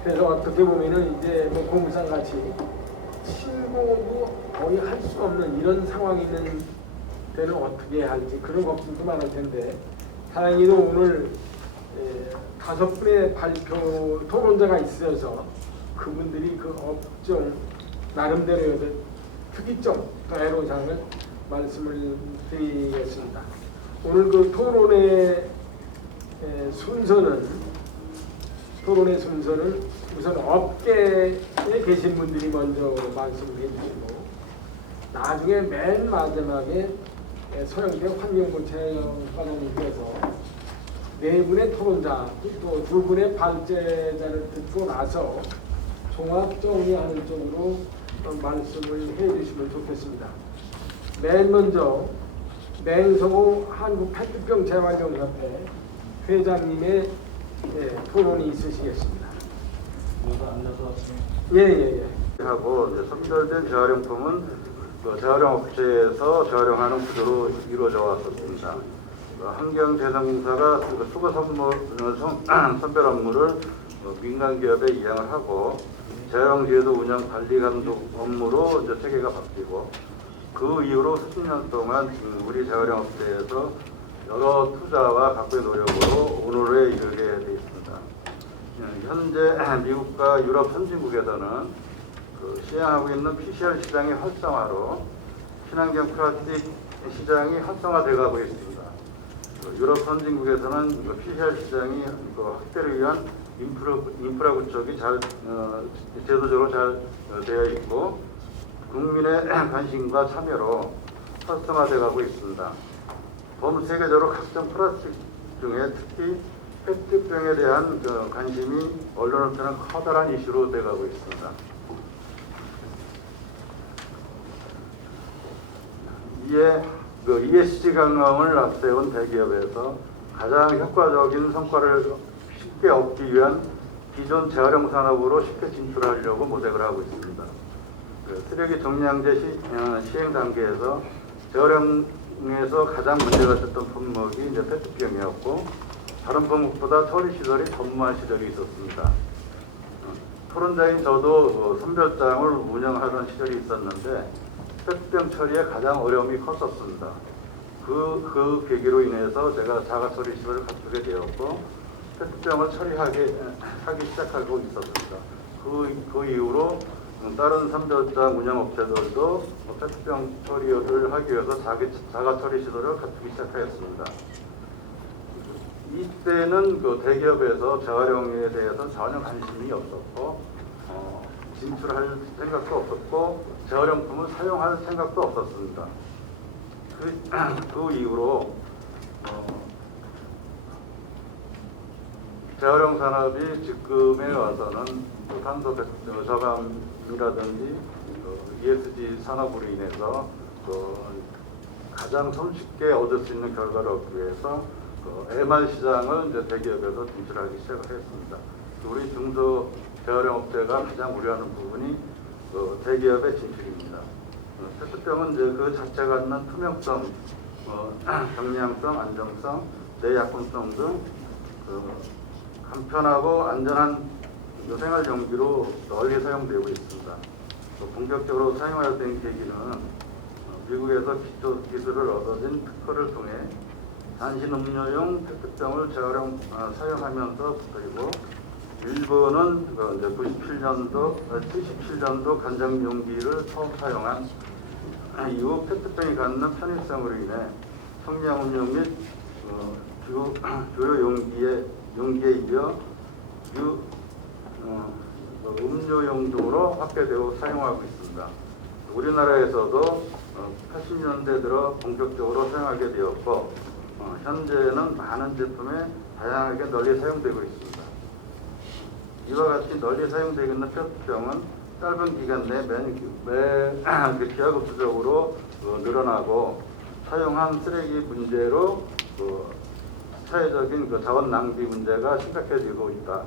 그래서 어떻게 보면은 이제 뭐 공무상 같이 신고도 거의 할 수 없는 이런 상황이 있는 때는 어떻게 할지 그런 걱정도 많을 텐데 다행히도 오늘 5분의 발표 토론자가 있어서 그분들이 그 업종 나름대로 특이점 애로사항을 말씀을 드리겠습니다. 오늘 그 토론의 순서는 우선 업계에 계신 분들이 먼저 말씀을 해주시고 나중에 맨 마지막에 서영대 환경부 채용과장님께서 4분의 토론자 또 2분의 발제자를 듣고 나서 종합 정리하는 쪽으로 말씀을 해주시면 좋겠습니다. 맨 먼저 맹성호 한국페트병 재활용협회 회장님의 토론이 있으시겠습니다. 예. 하고 선별된 재활용품은 재활용 업체에서 재활용하는 구조로 이루어져 왔었습니다. 환경재생공사가 수거 선별 업무를 민간 기업에 이양을 하고 재활용제도 운영 관리 감독 업무로 이제 체계가 바뀌고 그 이후로 수십 년 동안 우리 재활용 업체에서 여러 투자와 각고의 노력으로 오늘에 이르게 되어 있습니다. 현재 미국과 유럽 선진국에서는 시행하고 있는 PCR 시장의 활성화로 친환경 플라스틱 시장이 활성화되어 가고 있습니다. 유럽 선진국에서는 PCR 시장이 확대를 위한 인프라 구축이 제도적으로 잘 되어 있고 국민의 관심과 참여로 활성화되어 가고 있습니다. 전 세계적으로 각종 플라스틱 중에 특히 페트병에 대한 관심이 언론으로서는 커다란 이슈로 되어가고 있습니다. 이에 ESG 강령을 앞세운 대기업에서 가장 효과적인 성과를 쉽게 얻기 위한 기존 재활용 산업으로 쉽게 진출하려고 모색을 하고 있습니다. 쓰레기 종량제 시행 단계에서 재활용에서 가장 문제가 됐던 품목이 이제 페트병이었고, 다른 품목보다 처리 시설이 전무한 시절이 있었습니다. 토론자인 저도 선별장을 운영하던 시절이 있었는데 페트병 처리에 가장 어려움이 컸었습니다. 그 계기로 인해서 제가 자가 처리 시설을 갖추게 되었고 페트병을 처리하기 시작하고 있었습니다. 그 이후로 다른 선별장 운영업체들도 페트병 처리를 하기 위해서 자가 처리 시설을 갖추기 시작하였습니다. 이때는 대기업에서 재활용에 대해서 전혀 관심이 없었고 진출할 생각도 없었고 재활용품을 사용할 생각도 없었습니다. 그 이후로 재활용 산업이 지금에 와서는 탄소 저감이라든지 ESG 산업으로 인해서 가장 손쉽게 얻을 수 있는 결과를 얻기 위해서 MR 시장을 이제 대기업에서 진출하기 시작했습니다. 우리 중소 재활용업체가 가장 우려하는 부분이 대기업의 진출입니다. 페트병은 이제 그 자체가 갖는 투명성, 경량성, 안정성, 내약품성 등 간편하고 안전한 생활 용기로 널리 사용되고 있습니다. 본격적으로 사용하였던 계기는 미국에서 기초 기술을 얻어진 특허를 통해 단신 음료용 페트병을 사용하면서, 그리고 일본은 이제 77년도 간장 용기를 처음 사용한 이후 페트병이 갖는 편의성으로 인해 청량 음료 및 주요 용기에 이어 음료용 등으로 확대되고 사용하고 있습니다. 우리나라에서도 80년대 들어 본격적으로 사용하게 되었고 현재는 많은 제품에 다양하게 널리 사용되고 있습니다. 이와 같이 널리 사용되고 있는 페트병은 짧은 기간 내 기하급수적으로 늘어나고 사용한 쓰레기 문제로 사회적인 자원 낭비 문제가 심각해지고 있다.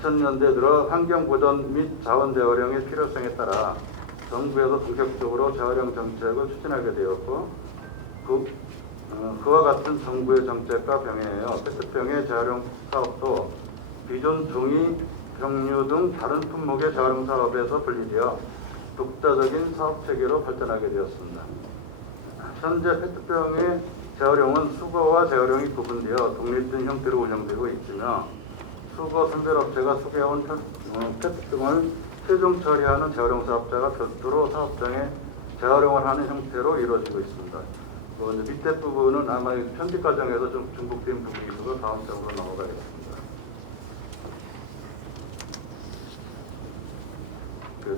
2000년대 들어 환경 보전 및 자원 재활용의 필요성에 따라 정부에서 본격적으로 재활용 정책을 추진하게 되었고 그와 같은 정부의 정책과 병행하여 페트병의 재활용 사업도 기존 종이, 병류 등 다른 품목의 재활용 사업에서 분리되어 독자적인 사업 체계로 발전하게 되었습니다. 현재 페트병의 재활용은 수거와 재활용이 구분되어 독립된 형태로 운영되고 있으며 수거 선별업체가 수거해온 페트병을 최종 처리하는 재활용 사업자가 별도로 사업장에 재활용을 하는 형태로 이루어지고 있습니다. 밑에 부분은 아마 편집 과정에서 좀 중복된 부분이 있어서 다음 장으로 넘어가겠습니다.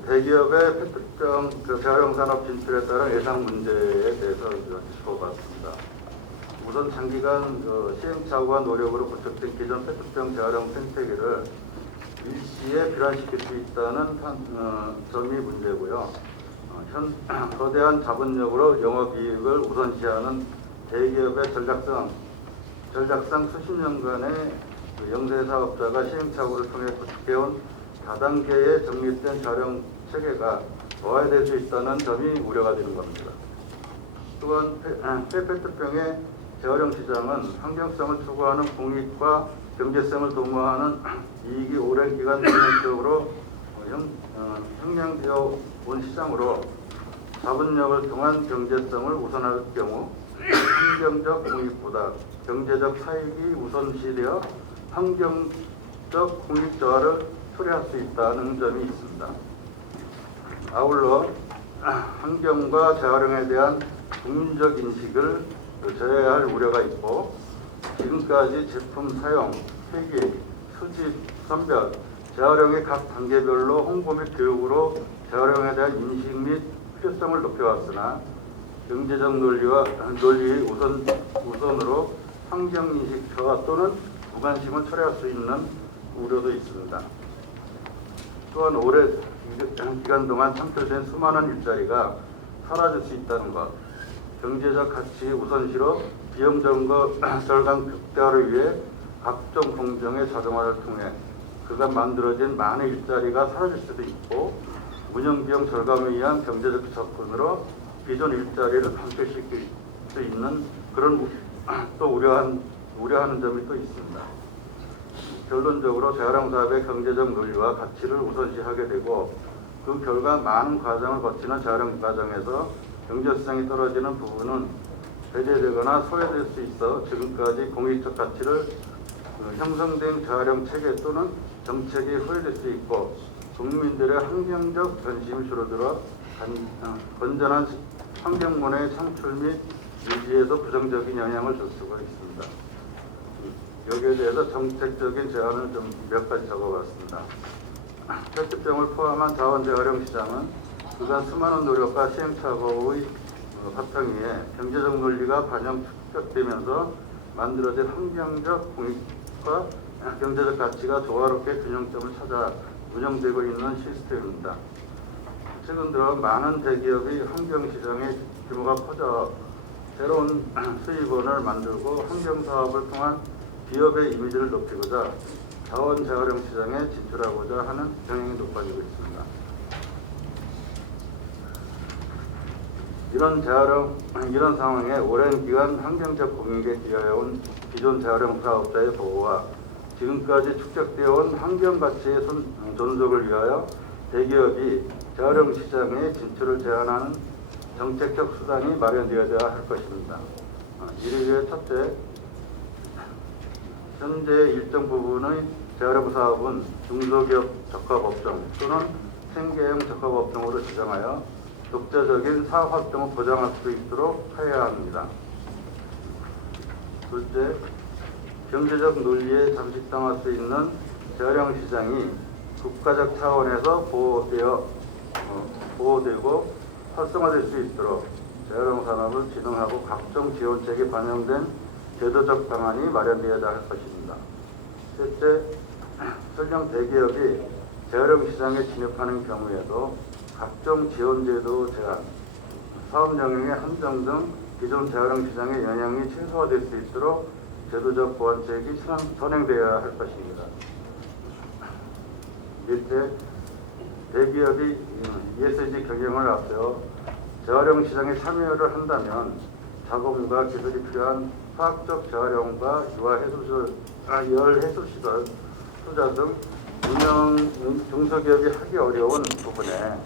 대기업의 페트병 재활용 산업 진출에 따른 예상 문제에 대해서 짚어봤습니다. 우선 장기간 시행착오와 노력으로 구축된 기존 페트병 재활용 생태계를 일시에 변화시킬 수 있다는 점이 문제고요. 거대한 자본력으로 영업이익을 우선시하는 대기업의 전략상 수십 년간의 영세 사업자가 시행착오를 통해 구축해온 다단계의 정립된 재활용 체계가 노화될 수 있다는 점이 우려가 되는 겁니다. 또한 페트병의 재활용 시장은 환경성을 추구하는 공익과 경제성을 도모하는 이익이 오랜 기간 전형적으로 형량되어 온 시장으로 자본력을 통한 경제성을 우선할 경우 환경적 공익보다 경제적 사익이 우선시되어 환경적 공익 저하를 초래할 수 있다는 점이 있습니다. 아울러 환경과 재활용에 대한 국민적 인식을 저해야 할 우려가 있고 지금까지 제품 사용, 폐기, 수집, 선별, 재활용의 각 단계별로 홍보 및 교육으로 재활용에 대한 인식 및 필요성을 높여왔으나 경제적 논리 우선으로 환경인식 저하 또는 무관심을 초래할 수 있는 우려도 있습니다. 또한 오랜 기간 동안 창출된 수많은 일자리가 사라질 수 있다는 것, 경제적 가치 우선시로 비용 절감 극대화를 위해 각종 공정의 자동화를 통해 그간 만들어진 많은 일자리가 사라질 수도 있고 운영비용 절감을 위한 경제적 접근으로 기존 일자리를 감퇴시킬 수 있는 그런 또 우려하는 점이 또 있습니다. 결론적으로 재활용 사업의 경제적 논리와 가치를 우선시하게 되고 그 결과 많은 과정을 거치는 재활용 과정에서 경제성이 떨어지는 부분은 배제되거나 소외될 수 있어 지금까지 공익적 가치를 형성된 재활용 체계 또는 정책이 소외될 수 있고 국민들의 환경적 관심이 줄어들어 건전한 환경문화의 창출 및 유지에도 부정적인 영향을 줄 수가 있습니다. 여기에 대해서 정책적인 제안을 좀 몇 가지 적어봤습니다. 페트병을 포함한 자원 재활용 시장은 그간 수많은 노력과 시행착오의 바탕 위에 경제적 논리가 반영 축적되면서 만들어진 환경적 공익과 경제적 가치가 조화롭게 균형점을 찾아 운영되고 있는 시스템입니다. 최근 들어 많은 대기업이 환경시장의 규모가 커져 새로운 수입원을 만들고 환경사업을 통한 기업의 이미지를 높이고자 자원 재활용 시장에 진출하고자 하는 경향이 높아지고 있습니다. 이런 상황에 오랜 기간 환경적 공익에 기여해온 기존 재활용 사업자의 보호와 지금까지 축적되어 온 환경 가치의 존속을 위하여 대기업이 재활용 시장에 진출을 제한하는 정책적 수단이 마련되어야 할 것입니다. 이를 위해 첫째, 현재 일정 부분의 재활용 사업은 중소기업 적합업종 또는 생계형 적합업종으로 지정하여 독자적인 사업활동을 보장할 수 있도록 하여야 합니다. 둘째, 경제적 논리에 잠식당할 수 있는 재활용 시장이 국가적 차원에서 보호되고 활성화될 수 있도록 재활용 산업을 진흥하고 각종 지원책이 반영된 제도적 방안이 마련되어야 할 것입니다. 셋째, 설령 대기업이 재활용 시장에 진입하는 경우에도 각종 지원제도 제한, 사업 영역의 한정 등 기존 재활용 시장의 영향이 최소화될 수 있도록 제도적 보완책이 선행되어야 할 것입니다. 넷째, 대기업이 ESG 경영을 앞세워 재활용 시장에 참여를 한다면 자금과 기술이 필요한 화학적 재활용과 열해수시설 투자 등 중소기업이 하기 어려운 부분에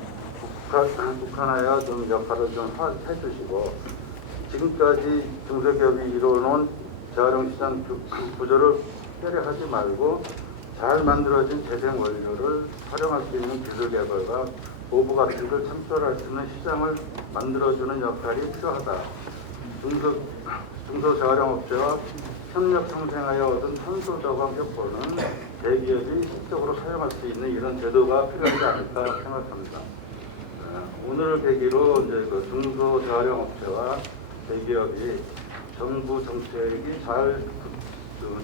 국한하여 좀 역할을 좀 해주시고 지금까지 중소기업이 이루어놓은 재활용 시장 구조를 폐쇄하지 말고 잘 만들어진 재생 원료를 활용할 수 있는 기술 개발과 보부 같은 걸 창출할 수 있는 시장을 만들어주는 역할이 필요하다. 중소재활용업체와 협력 상생하여 얻은 탄소 저감 효과는 대기업이 실적으로 사용할 수 있는 이런 제도가 필요하지 않을까 생각합니다. 오늘을 계기로 이제 그 중소재활용업체와 대기업이 정부 정책이 잘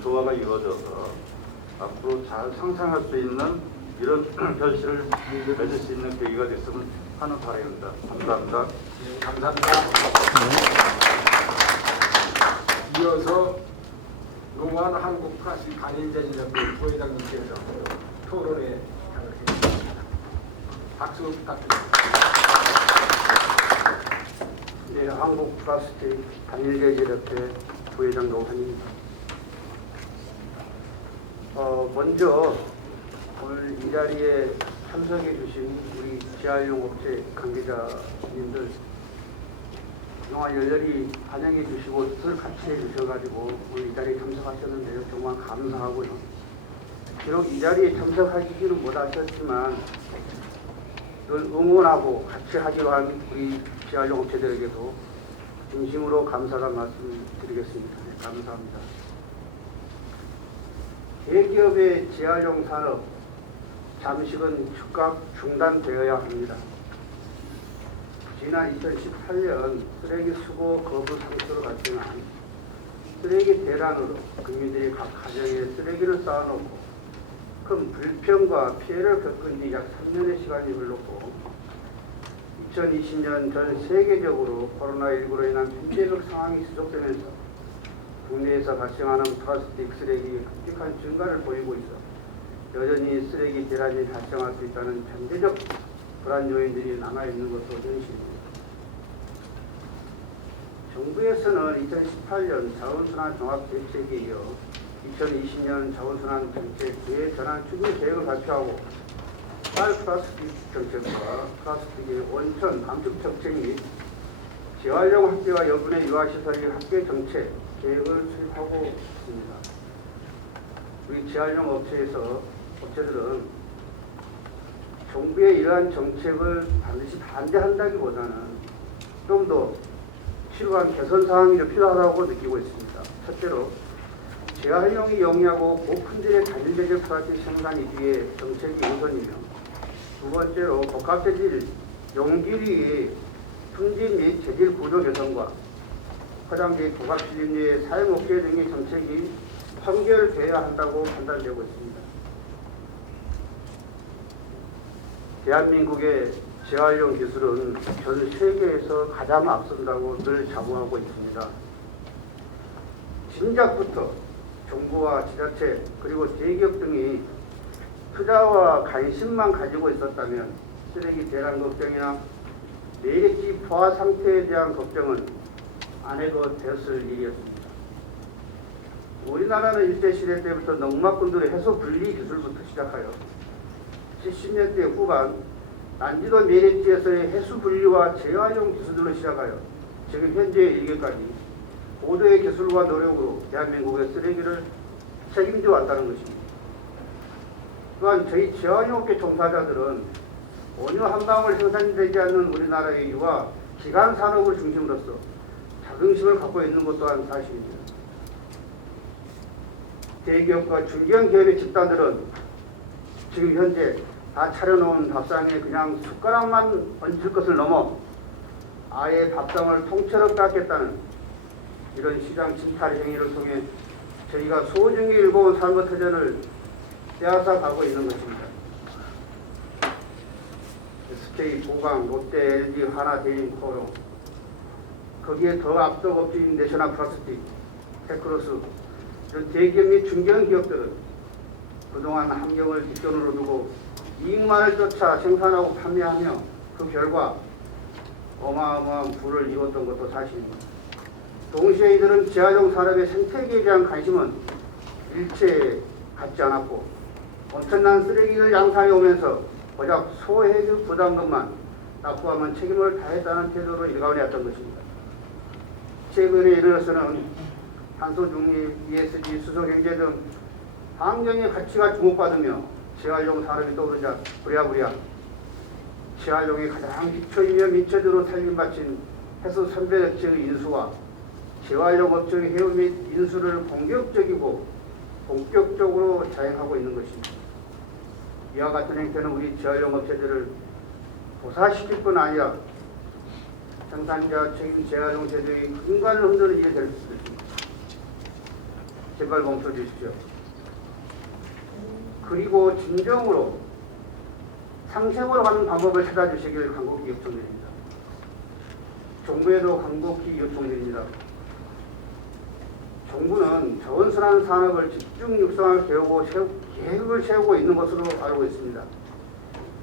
조화가 이루어져서 앞으로 잘 상생할 수 있는 이런 결실을 맺을 수 있는 계기가 됐으면 하는 바람입니다. 감사합니다. 네, 감사합니다. 이어서 노무한 한국플라스틱 단일제조협회 부회장님께서 토론에 참여하겠습니다. 박수 부탁드립니다. 네, 한국플라스틱 단일제조협회 부회장 노무한입니다. 먼저 오늘 이 자리에 참석해 주신 우리 재활용 업체 관계자님들 그동안 열렬히 환영해 주시고 뜻을 같이 해 주셔가지고 오늘 이 자리에 참석하셨는데요. 정말 감사하고요. 비록 이 자리에 참석하시지는 못하셨지만 늘 응원하고 같이 하기로 한 우리 재활용 업체들에게도 진심으로 감사의 말씀드리겠습니다. 네, 감사합니다. 대기업의 재활용 산업 잠식은 즉각 중단되어야 합니다. 지난 2018년 쓰레기 수거 거부 상태로 발생한 쓰레기 대란으로 국민들이 각 가정에 쓰레기를 쌓아놓고 큰 불평과 피해를 겪은 지 약 3년의 시간이 흘렀고 2020년 전 세계적으로 코로나19로 인한 팬데믹 상황이 지속되면서 국내에서 발생하는 플라스틱 쓰레기의 급격한 증가를 보이고 있어 여전히 쓰레기 대란이 발생할 수 있다는 잠재적 불안 요인들이 남아있는 것도 현실입니다. 정부에서는 2018년 자원순환 종합대책에 이어 2020년 자원순환 정책 대전환 추진 계획을 발표하고 플라스틱 정책과 플라스틱의 원천 감축 정책 및 재활용 학교와 여분의 유아시설의 학교 정책 계획을 수립하고 있습니다. 우리 재활용 업체들은 정부의 이러한 정책을 반드시 반대한다기보다는 좀 더 필요한 개선 사항이 필요하다고 느끼고 있습니다. 첫째로 재활용이 영위하고 고품질의 단일재질 플라스틱 생산 위주의 정책이 우선이며 두 번째로 복합재질 용기류의 품질 및 재질 구조 개선과 화장지 복합필름류의 사용 업계 등의 정책이 선결되어야 한다고 판단되고 있습니다. 대한민국의 재활용 기술은 전 세계에서 가장 앞선다고 늘 자부하고 있습니다. 진작부터 정부와 지자체 그리고 대기업 등이 투자와 관심만 가지고 있었다면 쓰레기 대란 걱정이나 내리지 포화 상태에 대한 걱정은 안 해도 됐을 일이었습니다. 우리나라는 일제시대 때부터 농막군들의 해소 분리 기술부터 시작하여 70년대 후반 난지도 매립지에서의 해수 분리와 재활용 기술들로 시작하여 지금 현재에 이르기까지 고도의 기술과 노력으로 대한민국의 쓰레기를 책임져 왔다는 것입니다. 또한 저희 재활용업계 종사자들은 원유 한 방울 생산되지 않는 우리나라의 유아 기간 산업을 중심으로서 자긍심을 갖고 있는 것 또한 사실입니다. 대기업과 중견 기업의 집단들은 지금 현재 다 차려놓은 밥상에 그냥 숟가락만 얹을 것을 넘어 아예 밥상을 통째로 닦겠다는 이런 시장 침탈 행위를 통해 저희가 소중히 일궈온 산업터전을 빼앗아 가고 있는 것입니다. SK, 보강, 롯데, LG, 하나, 대인, 코로 거기에 더 앞서 업체인 내셔널 플라스틱, 테크로스 이런 대기업 및 중견 기업들은 그동안 환경을 뒷전으로 두고 이익만을 쫓아 생산하고 판매하며 그 결과 어마어마한 부를 이뤘던 것도 사실입니다. 동시에 이들은 재활용 산업의 생태계에 대한 관심은 일체 갖지 않았고 엄청난 쓰레기를 양산해 오면서 고작 소액의 부담금만 납부하면 책임을 다했다는 태도로 일관해 왔던 것입니다. 최근에 이르러서는 탄소 중립, ESG, 수소경제 등 환경의 가치가 주목받으며 재활용 산업이 떠오르자 부랴부랴 재활용의 가장 기초이며 민체적으로 살림바친 해수 선별업체의 인수와 재활용 업체의 해우 및 인수를 본격적으로 자행하고 있는 것입니다. 이와 같은 행태는 우리 재활용 업체들을 도사시킬 뿐 아니라 생산자 책임 재활용 제도의 근간을 흔드는 일이 될 수 있습니다. 제발 멈춰 주십시오. 그리고 진정으로 상생으로 가는 방법을 찾아주시길 간곡히 요청드립니다. 정부에도 간곡히 요청드립니다. 정부는 자원순환 산업을 집중 육성할 계획을 세우고 있는 것으로 알고 있습니다.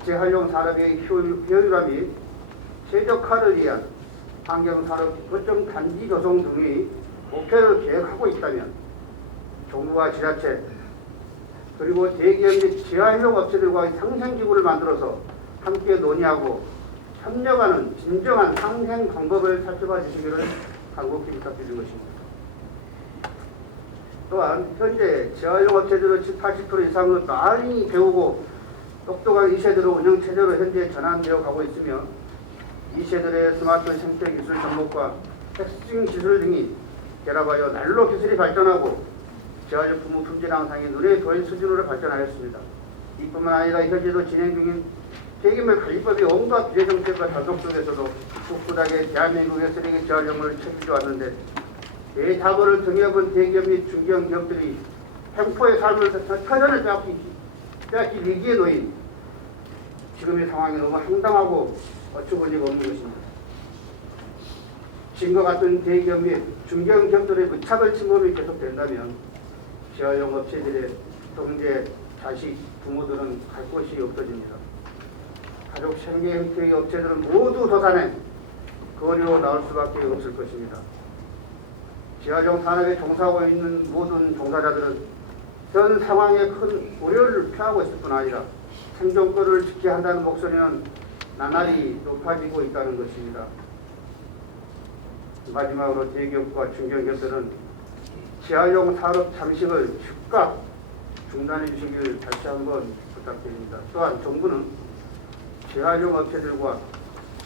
재활용 산업의 효율화 및 최적화를 위한 환경산업 거점 단지 조성 등의 목표를 계획하고 있다면 정부와 지자체 그리고 대기업 및 재활용 업체들과의 상생기구를 만들어서 함께 논의하고 협력하는 진정한 상생 방법을 살펴봐 주시기를 간곡히 부탁드리는 것입니다. 또한 현재 재활용 업체들의 70-80% 이상은 많이 배우고 똑똑한 이 세대로 운영체제로 현재 전환되어 가고 있으며 이 세대의 스마트 생태 기술 접목과 핵심 기술 등이 결합하여 날로 기술이 발전하고 재활용품 품질 향상이 눈에 보일 수준으로 발전하였습니다. 이뿐만 아니라 현재도 진행 중인 대규모 관리법의 온갖 비례정책과 단속 속에서도 꿋꿋하게 대한민국의 쓰레기 재활용을 책임져 왔는데 대자본을 등여본 대기업 및 중견 기업들이 횡포의 삶을 터전을 빼앗기 위기에 놓인 지금의 상황이 너무 황당하고 어처구니가 없는 것입니다. 지금과 같은 대기업 및 중견 기업들의 무차별 침범이 계속된다면 재활용 업체들의 동재, 자식, 부모들은 갈 곳이 없어집니다. 가족 생계 형태의 업체들은 모두 도산해 거리로 나올 수밖에 없을 것입니다. 재활용 산업에 종사하고 있는 모든 종사자들은 현 상황에 큰 우려를 표하고 있을 뿐 아니라 생존권을 지켜야 한다는 목소리는 나날이 높아지고 있다는 것입니다. 마지막으로 대기업과 중견기업들은 재활용 산업 잠식을 즉각 중단해 주시길 다시 한번 부탁드립니다. 또한 정부는 재활용 업체들과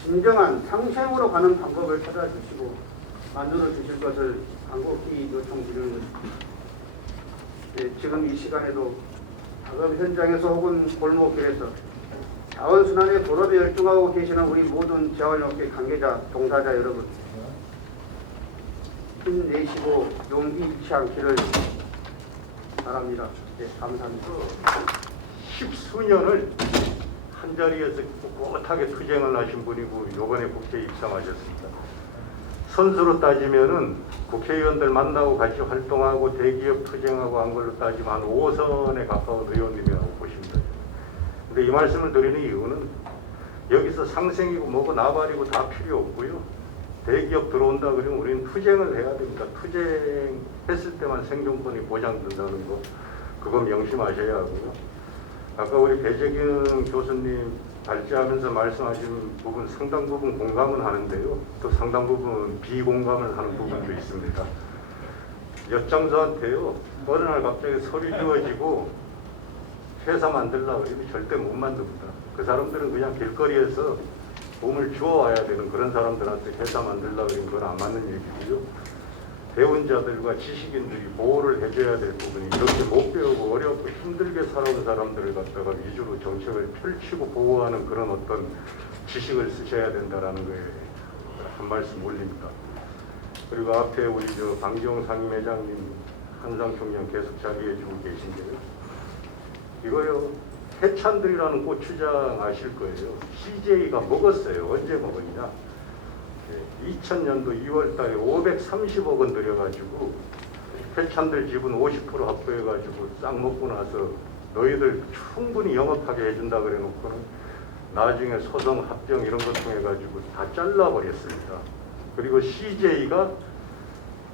진정한 상생으로 가는 방법을 찾아주시고 만들어 주실 것을 간곡히 요청드리는 것입니다. 네, 지금 이 시간에도 작업 현장에서 혹은 골목길에서 자원순환에 보람에 열중하고 계시는 우리 모든 재활용업계 관계자, 종사자 여러분, 힘내시고 용기 잃지 않기를 바랍니다. 네, 감사합니다. 십수년을 한자리에서 꿋꿋하게 투쟁을 하신 분이고 요번에 국회에 입성하셨습니다. 선수로 따지면은 국회의원들 만나고 같이 활동하고 대기업 투쟁하고 한 걸로 따지면 한 5선에 가까운 의원님이라고 보시면 돼요. 근데 이 말씀을 드리는 이유는 여기서 상생이고 뭐고 나발이고 다 필요 없고요. 대기업 들어온다 그러면 우리는 투쟁을 해야 됩니다. 투쟁했을 때만 생존권이 보장된다는 거, 그거 명심하셔야 하고요. 아까 우리 배재균 교수님 발제하면서 말씀하신 부분 상당 부분 공감은 하는데요. 또 상당 부분 비공감을 하는 부분도 있습니다. 엿장수한테요, 어느 날 갑자기 서류 지워지고 회사 만들려고 그러면 절대 못 만듭니다. 그 사람들은 그냥 길거리에서 몸을 주워와야 되는 그런 사람들한테 회사 만들려고 그러면 그건 안 맞는 얘기고요. 배운 자들과 지식인들이 보호를 해줘야 될 부분이 이렇게 못 배우고 어렵고 힘들게 살아온 사람들을 갖다가 위주로 정책을 펼치고 보호하는 그런 어떤 지식을 쓰셔야 된다라는 거에 한 말씀 올립니다. 그리고 앞에 우리 방기용 상임회장님, 한상총장 계속 자리해 주고 계신데요. 이거요, 해찬들이라는 고추장 아실 거예요. CJ가 먹었어요. 언제 먹었냐? 2000년도 2월 달에 530억 원 들여가지고 해찬들 지분 50% 확보해가지고 싹 먹고 나서 너희들 충분히 영업하게 해준다 그래 놓고는 나중에 소송 합병 이런 것 통해가지고 다 잘라버렸습니다. 그리고 CJ가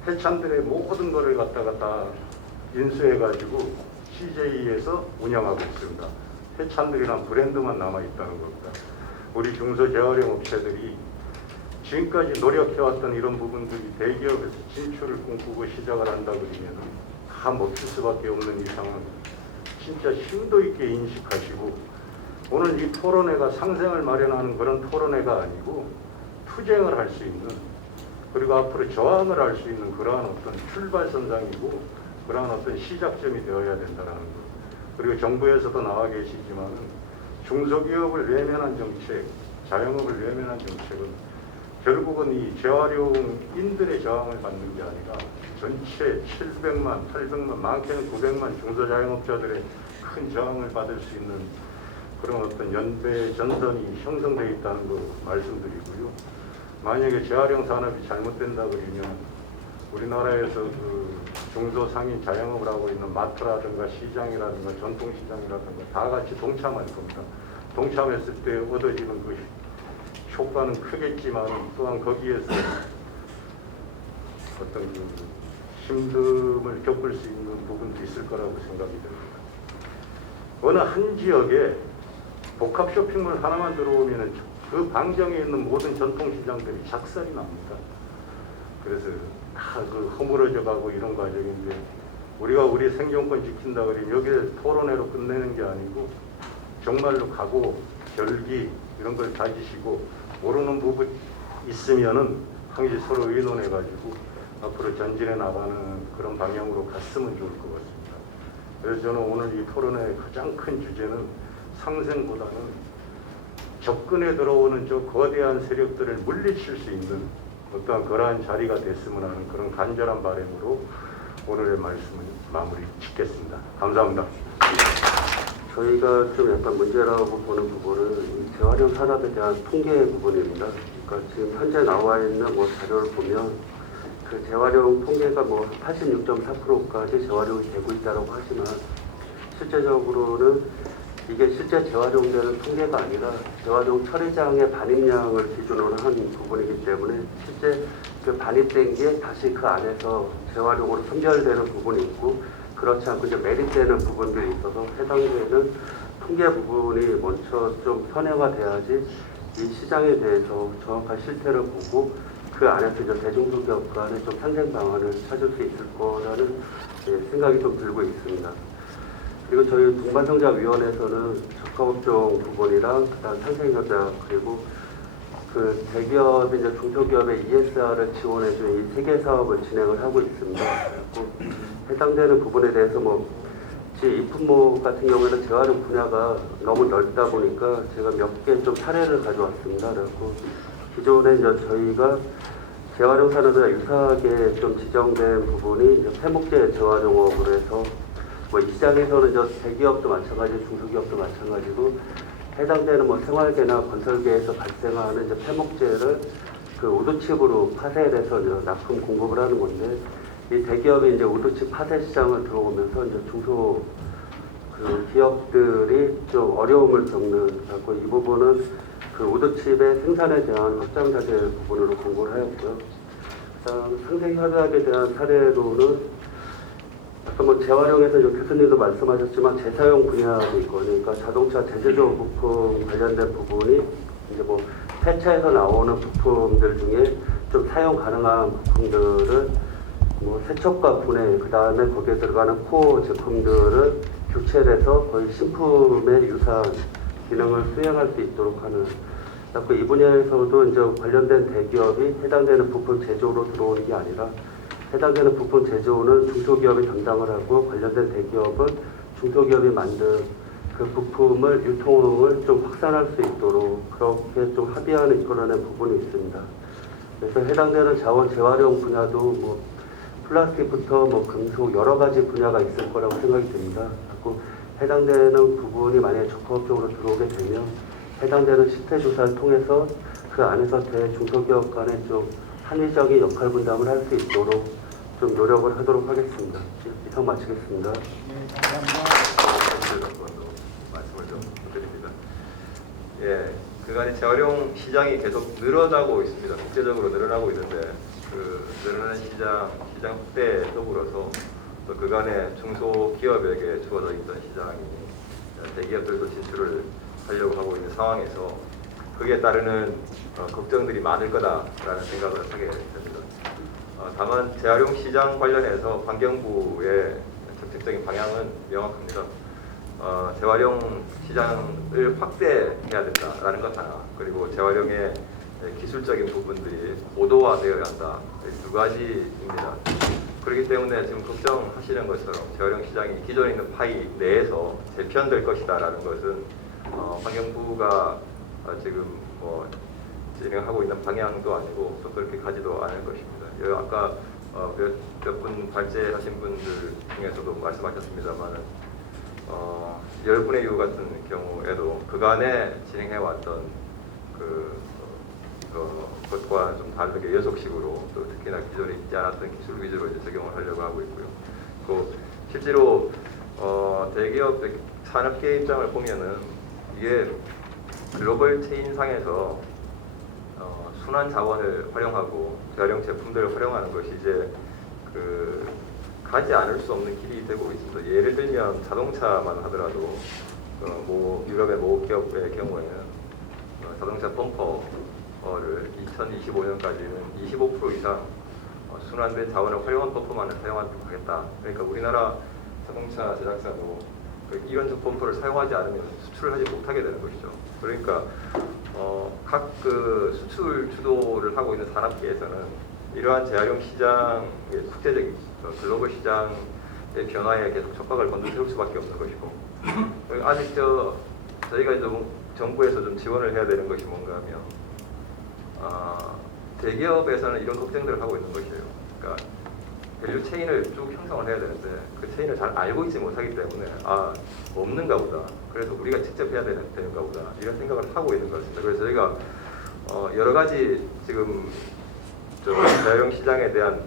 해찬들의 모든 거를 갖다가 다 인수해가지고 CJ에서 운영하고 있습니다. 해찬들이란 브랜드만 남아있다는 겁니다. 우리 중소재활용 업체들이 지금까지 노력해왔던 이런 부분들이 대기업에서 진출을 꿈꾸고 시작을 한다 그러면 다 먹힐 수밖에 없는 이상은 진짜 심도 있게 인식하시고, 오늘 이 토론회가 상생을 마련하는 그런 토론회가 아니고 투쟁을 할 수 있는, 그리고 앞으로 저항을 할 수 있는 그러한 어떤 출발선상이고 그러한 어떤 시작점이 되어야 된다는 것. 그리고 정부에서도 나와 계시지만 중소기업을 외면한 정책, 자영업을 외면한 정책은 결국은 이 재활용인들의 저항을 받는 게 아니라 전체 700만, 800만, 많게는 900만 중소자영업자들의 큰 저항을 받을 수 있는 그런 어떤 연대 전선이 형성되어 있다는 거 말씀드리고요. 만약에 재활용 산업이 잘못된다 그러면 우리나라에서 그 중소상인 자영업을 하고 있는 마트라든가 시장이라든가 전통시장이라든가 다 같이 동참할 겁니다. 동참했을 때 얻어지는 그 효과는 크겠지만 또한 거기에서 어떤 그 힘듦을 겪을 수 있는 부분도 있을 거라고 생각이 듭니다. 어느 한 지역에 복합 쇼핑몰 하나만 들어오면 그 반경에 있는 모든 전통시장들이 작살이 납니다. 그래서 다 그 허물어져 가고 이런 과정인데, 우리가 우리 생존권 지킨다 그러면 여기에 토론회로 끝내는 게 아니고 정말로 각오, 결기 이런 걸 가지시고 모르는 부분 있으면은 항시 서로 의논해가지고 앞으로 전진해 나가는 그런 방향으로 갔으면 좋을 것 같습니다. 그래서 저는 오늘 이 토론의 가장 큰 주제는 상생보다는 접근에 들어오는 저 거대한 세력들을 물리칠 수 있는 어떠한 그러한 자리가 됐으면 하는 그런 간절한 바람으로 오늘의 말씀을 마무리 짓겠습니다. 감사합니다. 저희가 좀 약간 문제라고 보는 부분은 이 재활용 산업에 대한 통계 부분입니다. 그러니까 지금 현재 나와 있는 뭐 자료를 보면 그 재활용 통계가 뭐 86.4%까지 재활용이 되고 있다고 하지만 실제적으로는 이게 실제 재활용되는 통계가 아니라 재활용 처리장의 반입량을 기준으로 한 부분이기 때문에 실제 그 반입된 게 다시 그 안에서 재활용으로 선별되는 부분이 있고 그렇지 않고 이제 매립되는 부분들이 있어서 해당되는 통계 부분이 먼저 좀 현행화돼야지 이 시장에 대해서 정확한 실태를 보고 그 안에서 이제 대중소기업 간의 좀 상생 방안을 찾을 수 있을 거라는 생각이 좀 들고 있습니다. 그리고 저희 동반성장위원회에서는 적합업종 부분이랑 그다음 상생협약 그리고 그 대기업 이제 중소기업의 ESR을 지원해주는 이 3개 사업을 진행을 하고 있습니다. 그리고 해당되는 부분에 대해서 뭐 이 품목 같은 경우에는 재활용 분야가 너무 넓다 보니까 제가 몇 개 좀 사례를 가져왔습니다. 그리고 기존에 이제 저희가 재활용 산업에 유사하게 좀 지정된 부분이 이제 폐목재 재활용업으로 해서 뭐 이 시장에서는 저 대기업도 마찬가지, 중소기업도 마찬가지고 해당되는 뭐 생활계나 건설계에서 발생하는 이제 폐목재를 그 우드칩으로 파쇄를 해서 이제 납품 공급을 하는 건데 이 대기업이 이제 우드칩 파쇄 시장을 들어오면서 이제 중소 그 기업들이 좀 어려움을 겪는 갖고 이 부분은 그 우드칩의 생산에 대한 확장 자재 부분으로 공고를 하였고요. 그다음 상생협약에 대한 사례로는 아까 뭐 재활용에서 이제 교수님도 말씀하셨지만 재사용 분야도 있고 그러니까 자동차 제조조 부품 관련된 부분이 이제 뭐 폐차에서 나오는 부품들 중에 좀 사용 가능한 부품들을 뭐 세척과 분해 그 다음에 거기에 들어가는 코어 제품들을 교체를 해서 거의 신품에 유사한 기능을 수행할 수 있도록 하는 자꾸 이 분야에서도 이제 관련된 대기업이 해당되는 부품 제조로 들어오는 게 아니라 해당되는 부품 제조는 중소기업이 담당을 하고 관련된 대기업은 중소기업이 만든 그 부품을 유통을 좀 확산할 수 있도록 그렇게 좀 합의안을 이끌어낸 부분이 있습니다. 그래서 해당되는 자원 재활용 분야도 뭐 플라스틱부터 뭐 금속 여러 가지 분야가 있을 거라고 생각이 듭니다. 자꾸 해당되는 부분이 만약에 적합적으로 들어오게 되면 해당되는 실태 조사를 통해서 그 안에서 대중소기업 간에 좀 합리적인 역할 분담을 할 수 있도록 좀 노력을 하도록 하겠습니다. 이상 마치겠습니다. 말씀을 좀 드립니다. 예, 그간의 재활용 시장이 계속 늘어나고 있습니다. 국제적으로 늘어나고 있는데 그 늘어나는 시장 확대에 더불어서 또 그간의 중소기업에게 주어져 있던 시장이 대기업들도 진출을 하려고 하고 있는 상황에서 그에 따르는 걱정들이 많을 거다라는 생각을 하게 됩니다. 다만 재활용 시장 관련해서 환경부의 정책적인 방향은 명확합니다. 재활용 시장을 확대해야 된다라는 것 하나, 그리고 재활용의 기술적인 부분들이 고도화되어야 한다. 이 2가지입니다. 그렇기 때문에 지금 걱정하시는 것처럼 재활용 시장이 기존에 있는 파이 내에서 재편될 것이다라는 것은 환경부가 지금 뭐 진행하고 있는 방향도 아니고 또 그렇게 가지도 않을 것입니다. 아까 몇 분 발제하신 분들 중에서도 말씀하셨습니다만은 10분의 6 같은 경우에도 그간에 진행해왔던 것과 좀 다르게 연속식으로 또 특히나 기존에 있지 않았던 기술 위주로 이제 적용을 하려고 하고 있고요. 또 실제로 대기업 산업계 입장을 보면은 이게 글로벌 체인상에서 순환 자원을 활용하고 재활용 제품들을 활용하는 것이 이제 가지 않을 수 없는 길이 되고 있습니다. 예를 들면 자동차만 하더라도 유럽의 모 기업의 경우에는 자동차 범퍼를 2025년까지는 25% 이상 순환된 자원을 활용한 범퍼만을 사용하도록 하겠다. 그러니까 우리나라 자동차 제작사도 이런 범퍼를 사용하지 않으면 수출을 하지 못하게 되는 것이죠. 그러니까 각 수출 주도를 하고 있는 산업계에서는 이러한 재활용 시장의 국제적인 글로벌 시장에 변화에 계속 촉각을 곤두세울 수밖에 없는 것이고 아직 저희가 좀 정부에서 좀 지원을 해야 되는 것이 뭔가 하면 대기업에서는 이런 걱정들을 하고 있는 것이에요. 그러니까 밸류 체인을 쭉 형성을 해야 되는데 그 체인을 잘 알고 있지 못하기 때문에 없는가 보다. 그래서 우리가 직접 해야 되는가 보다. 이런 생각을 하고 있는 것 같습니다. 그래서 저희가 여러 가지 지금 재활용 시장에 대한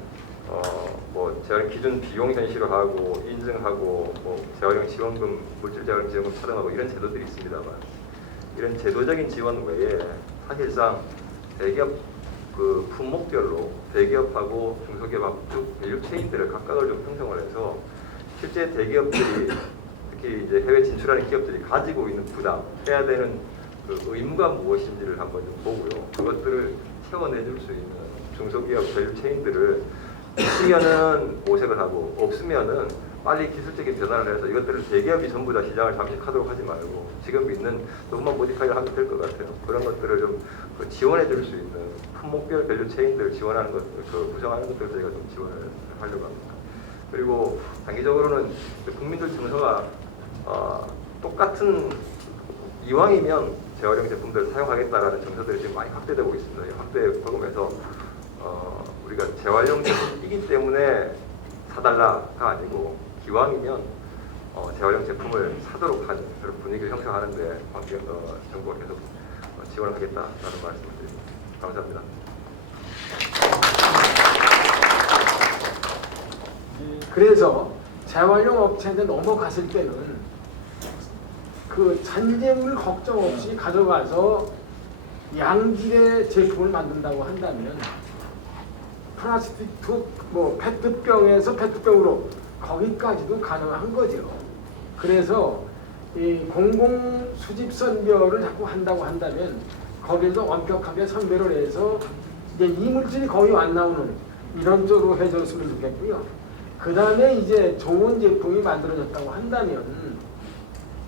뭐 재활용 기준 비용 현실화하고 인증하고 뭐 재활용 지원금, 물질 재활용 지원금 촬영하고 이런 제도들이 있습니다만 이런 제도적인 지원 외에 사실상 대기업 그 품목별로 대기업하고 중소기업하고 밸류 체인들을 각각을 좀 형성을 해서 실제 대기업들이 특히 이제 해외 진출하는 기업들이 가지고 있는 부담, 해야 되는 그 의무가 무엇인지를 한번 좀 보고요. 그것들을 채워내줄 수 있는 중소기업 밸류 체인들을 있으면은 모색을 하고 없으면은 빨리 기술적인 변화를 해서 이것들을 대기업이 전부 다 시장을 잠식하도록 하지 말고 지금 있는 조금만 모디파이를 하면 될 것 같아요. 그런 것들을 좀 지원해 줄 수 있는 품목별 밸류 체인들을 지원하는 것, 구성하는 것들을 저희가 좀 지원을 하려고 합니다. 그리고 단기적으로는 국민들 정서가 똑같은 이왕이면 재활용 제품들을 사용하겠다라는 정서들이 지금 많이 확대되고 있습니다. 확대 programs 우리가 재활용 제품이기 때문에 사달라가 아니고 기왕이면 재활용 제품을 사도록 하는 그런 분위기를 형성하는 데 정부가 계속 지원을 하겠다라는 말씀을 드립니다. 감사합니다. 그래서 재활용 업체한테 넘어갔을 때는 그 잔재물 걱정 없이 가져가서 양질의 제품을 만든다고 한다면 플라스틱 뭐 페트병에서 페트병으로 거기까지도 가능한 거죠. 그래서 이 공공 수집 선별을 자꾸 한다고 한다면 거기에서 엄격하게 선별을 해서 이제 이물질이 거의 안 나오는 이런 쪽으로 해줬으면 좋겠고요. 그 다음에 이제 좋은 제품이 만들어졌다고 한다면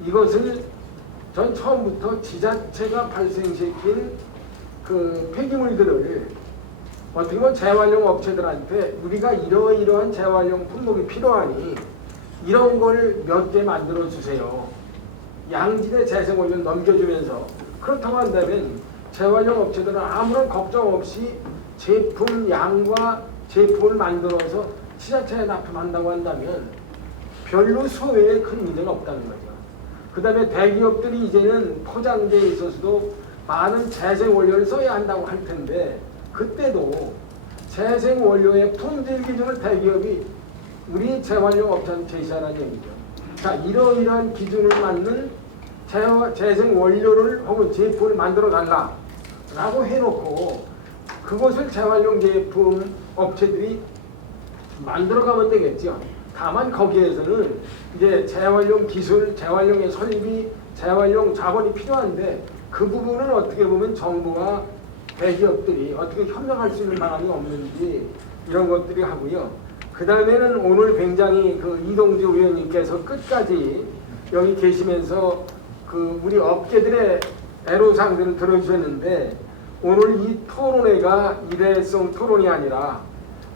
이것을 전 처음부터 지자체가 발생시킨 그 폐기물들을 어떻게 보면 재활용 업체들한테 우리가 이러이러한 재활용 품목이 필요하니 이런 걸 몇 개 만들어 주세요. 양질의 재생원료를 넘겨주면서 그렇다고 한다면 재활용 업체들은 아무런 걱정 없이 제품 양과 제품을 만들어서 지자체에 납품한다고 한다면 별로 소외에 큰 문제가 없다는 거죠. 그 다음에 대기업들이 이제는 포장재에 있어서도 많은 재생원료를 써야 한다고 할 텐데 그때도 재생원료의 품질 기준을 대기업이 우리 재활용 업체한테 제시하라는 얘기죠. 자, 이러이러한 기준을 맞는 재생원료를 혹은 제품을 만들어 달라라고 해놓고 그것을 재활용 제품 업체들이 만들어가면 되겠죠. 다만 거기에서는 이제 재활용 기술, 재활용의 설비, 재활용 자본이 필요한데 그 부분은 어떻게 보면 정부와 대기업들이 어떻게 협력할 수 있는 방안이 없는지 이런 것들이 하고요. 그 다음에는 오늘 굉장히 그 이동주 의원님께서 끝까지 여기 계시면서 그 우리 업계들의 애로사항들을 들어주셨는데 오늘 이 토론회가 일회성 토론이 아니라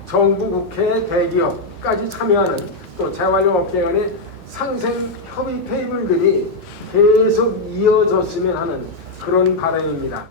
정부, 국회, 대기업까지 참여하는 또 재활용 업계 간의 상생 협의 테이블들이 계속 이어졌으면 하는 그런 바람입니다.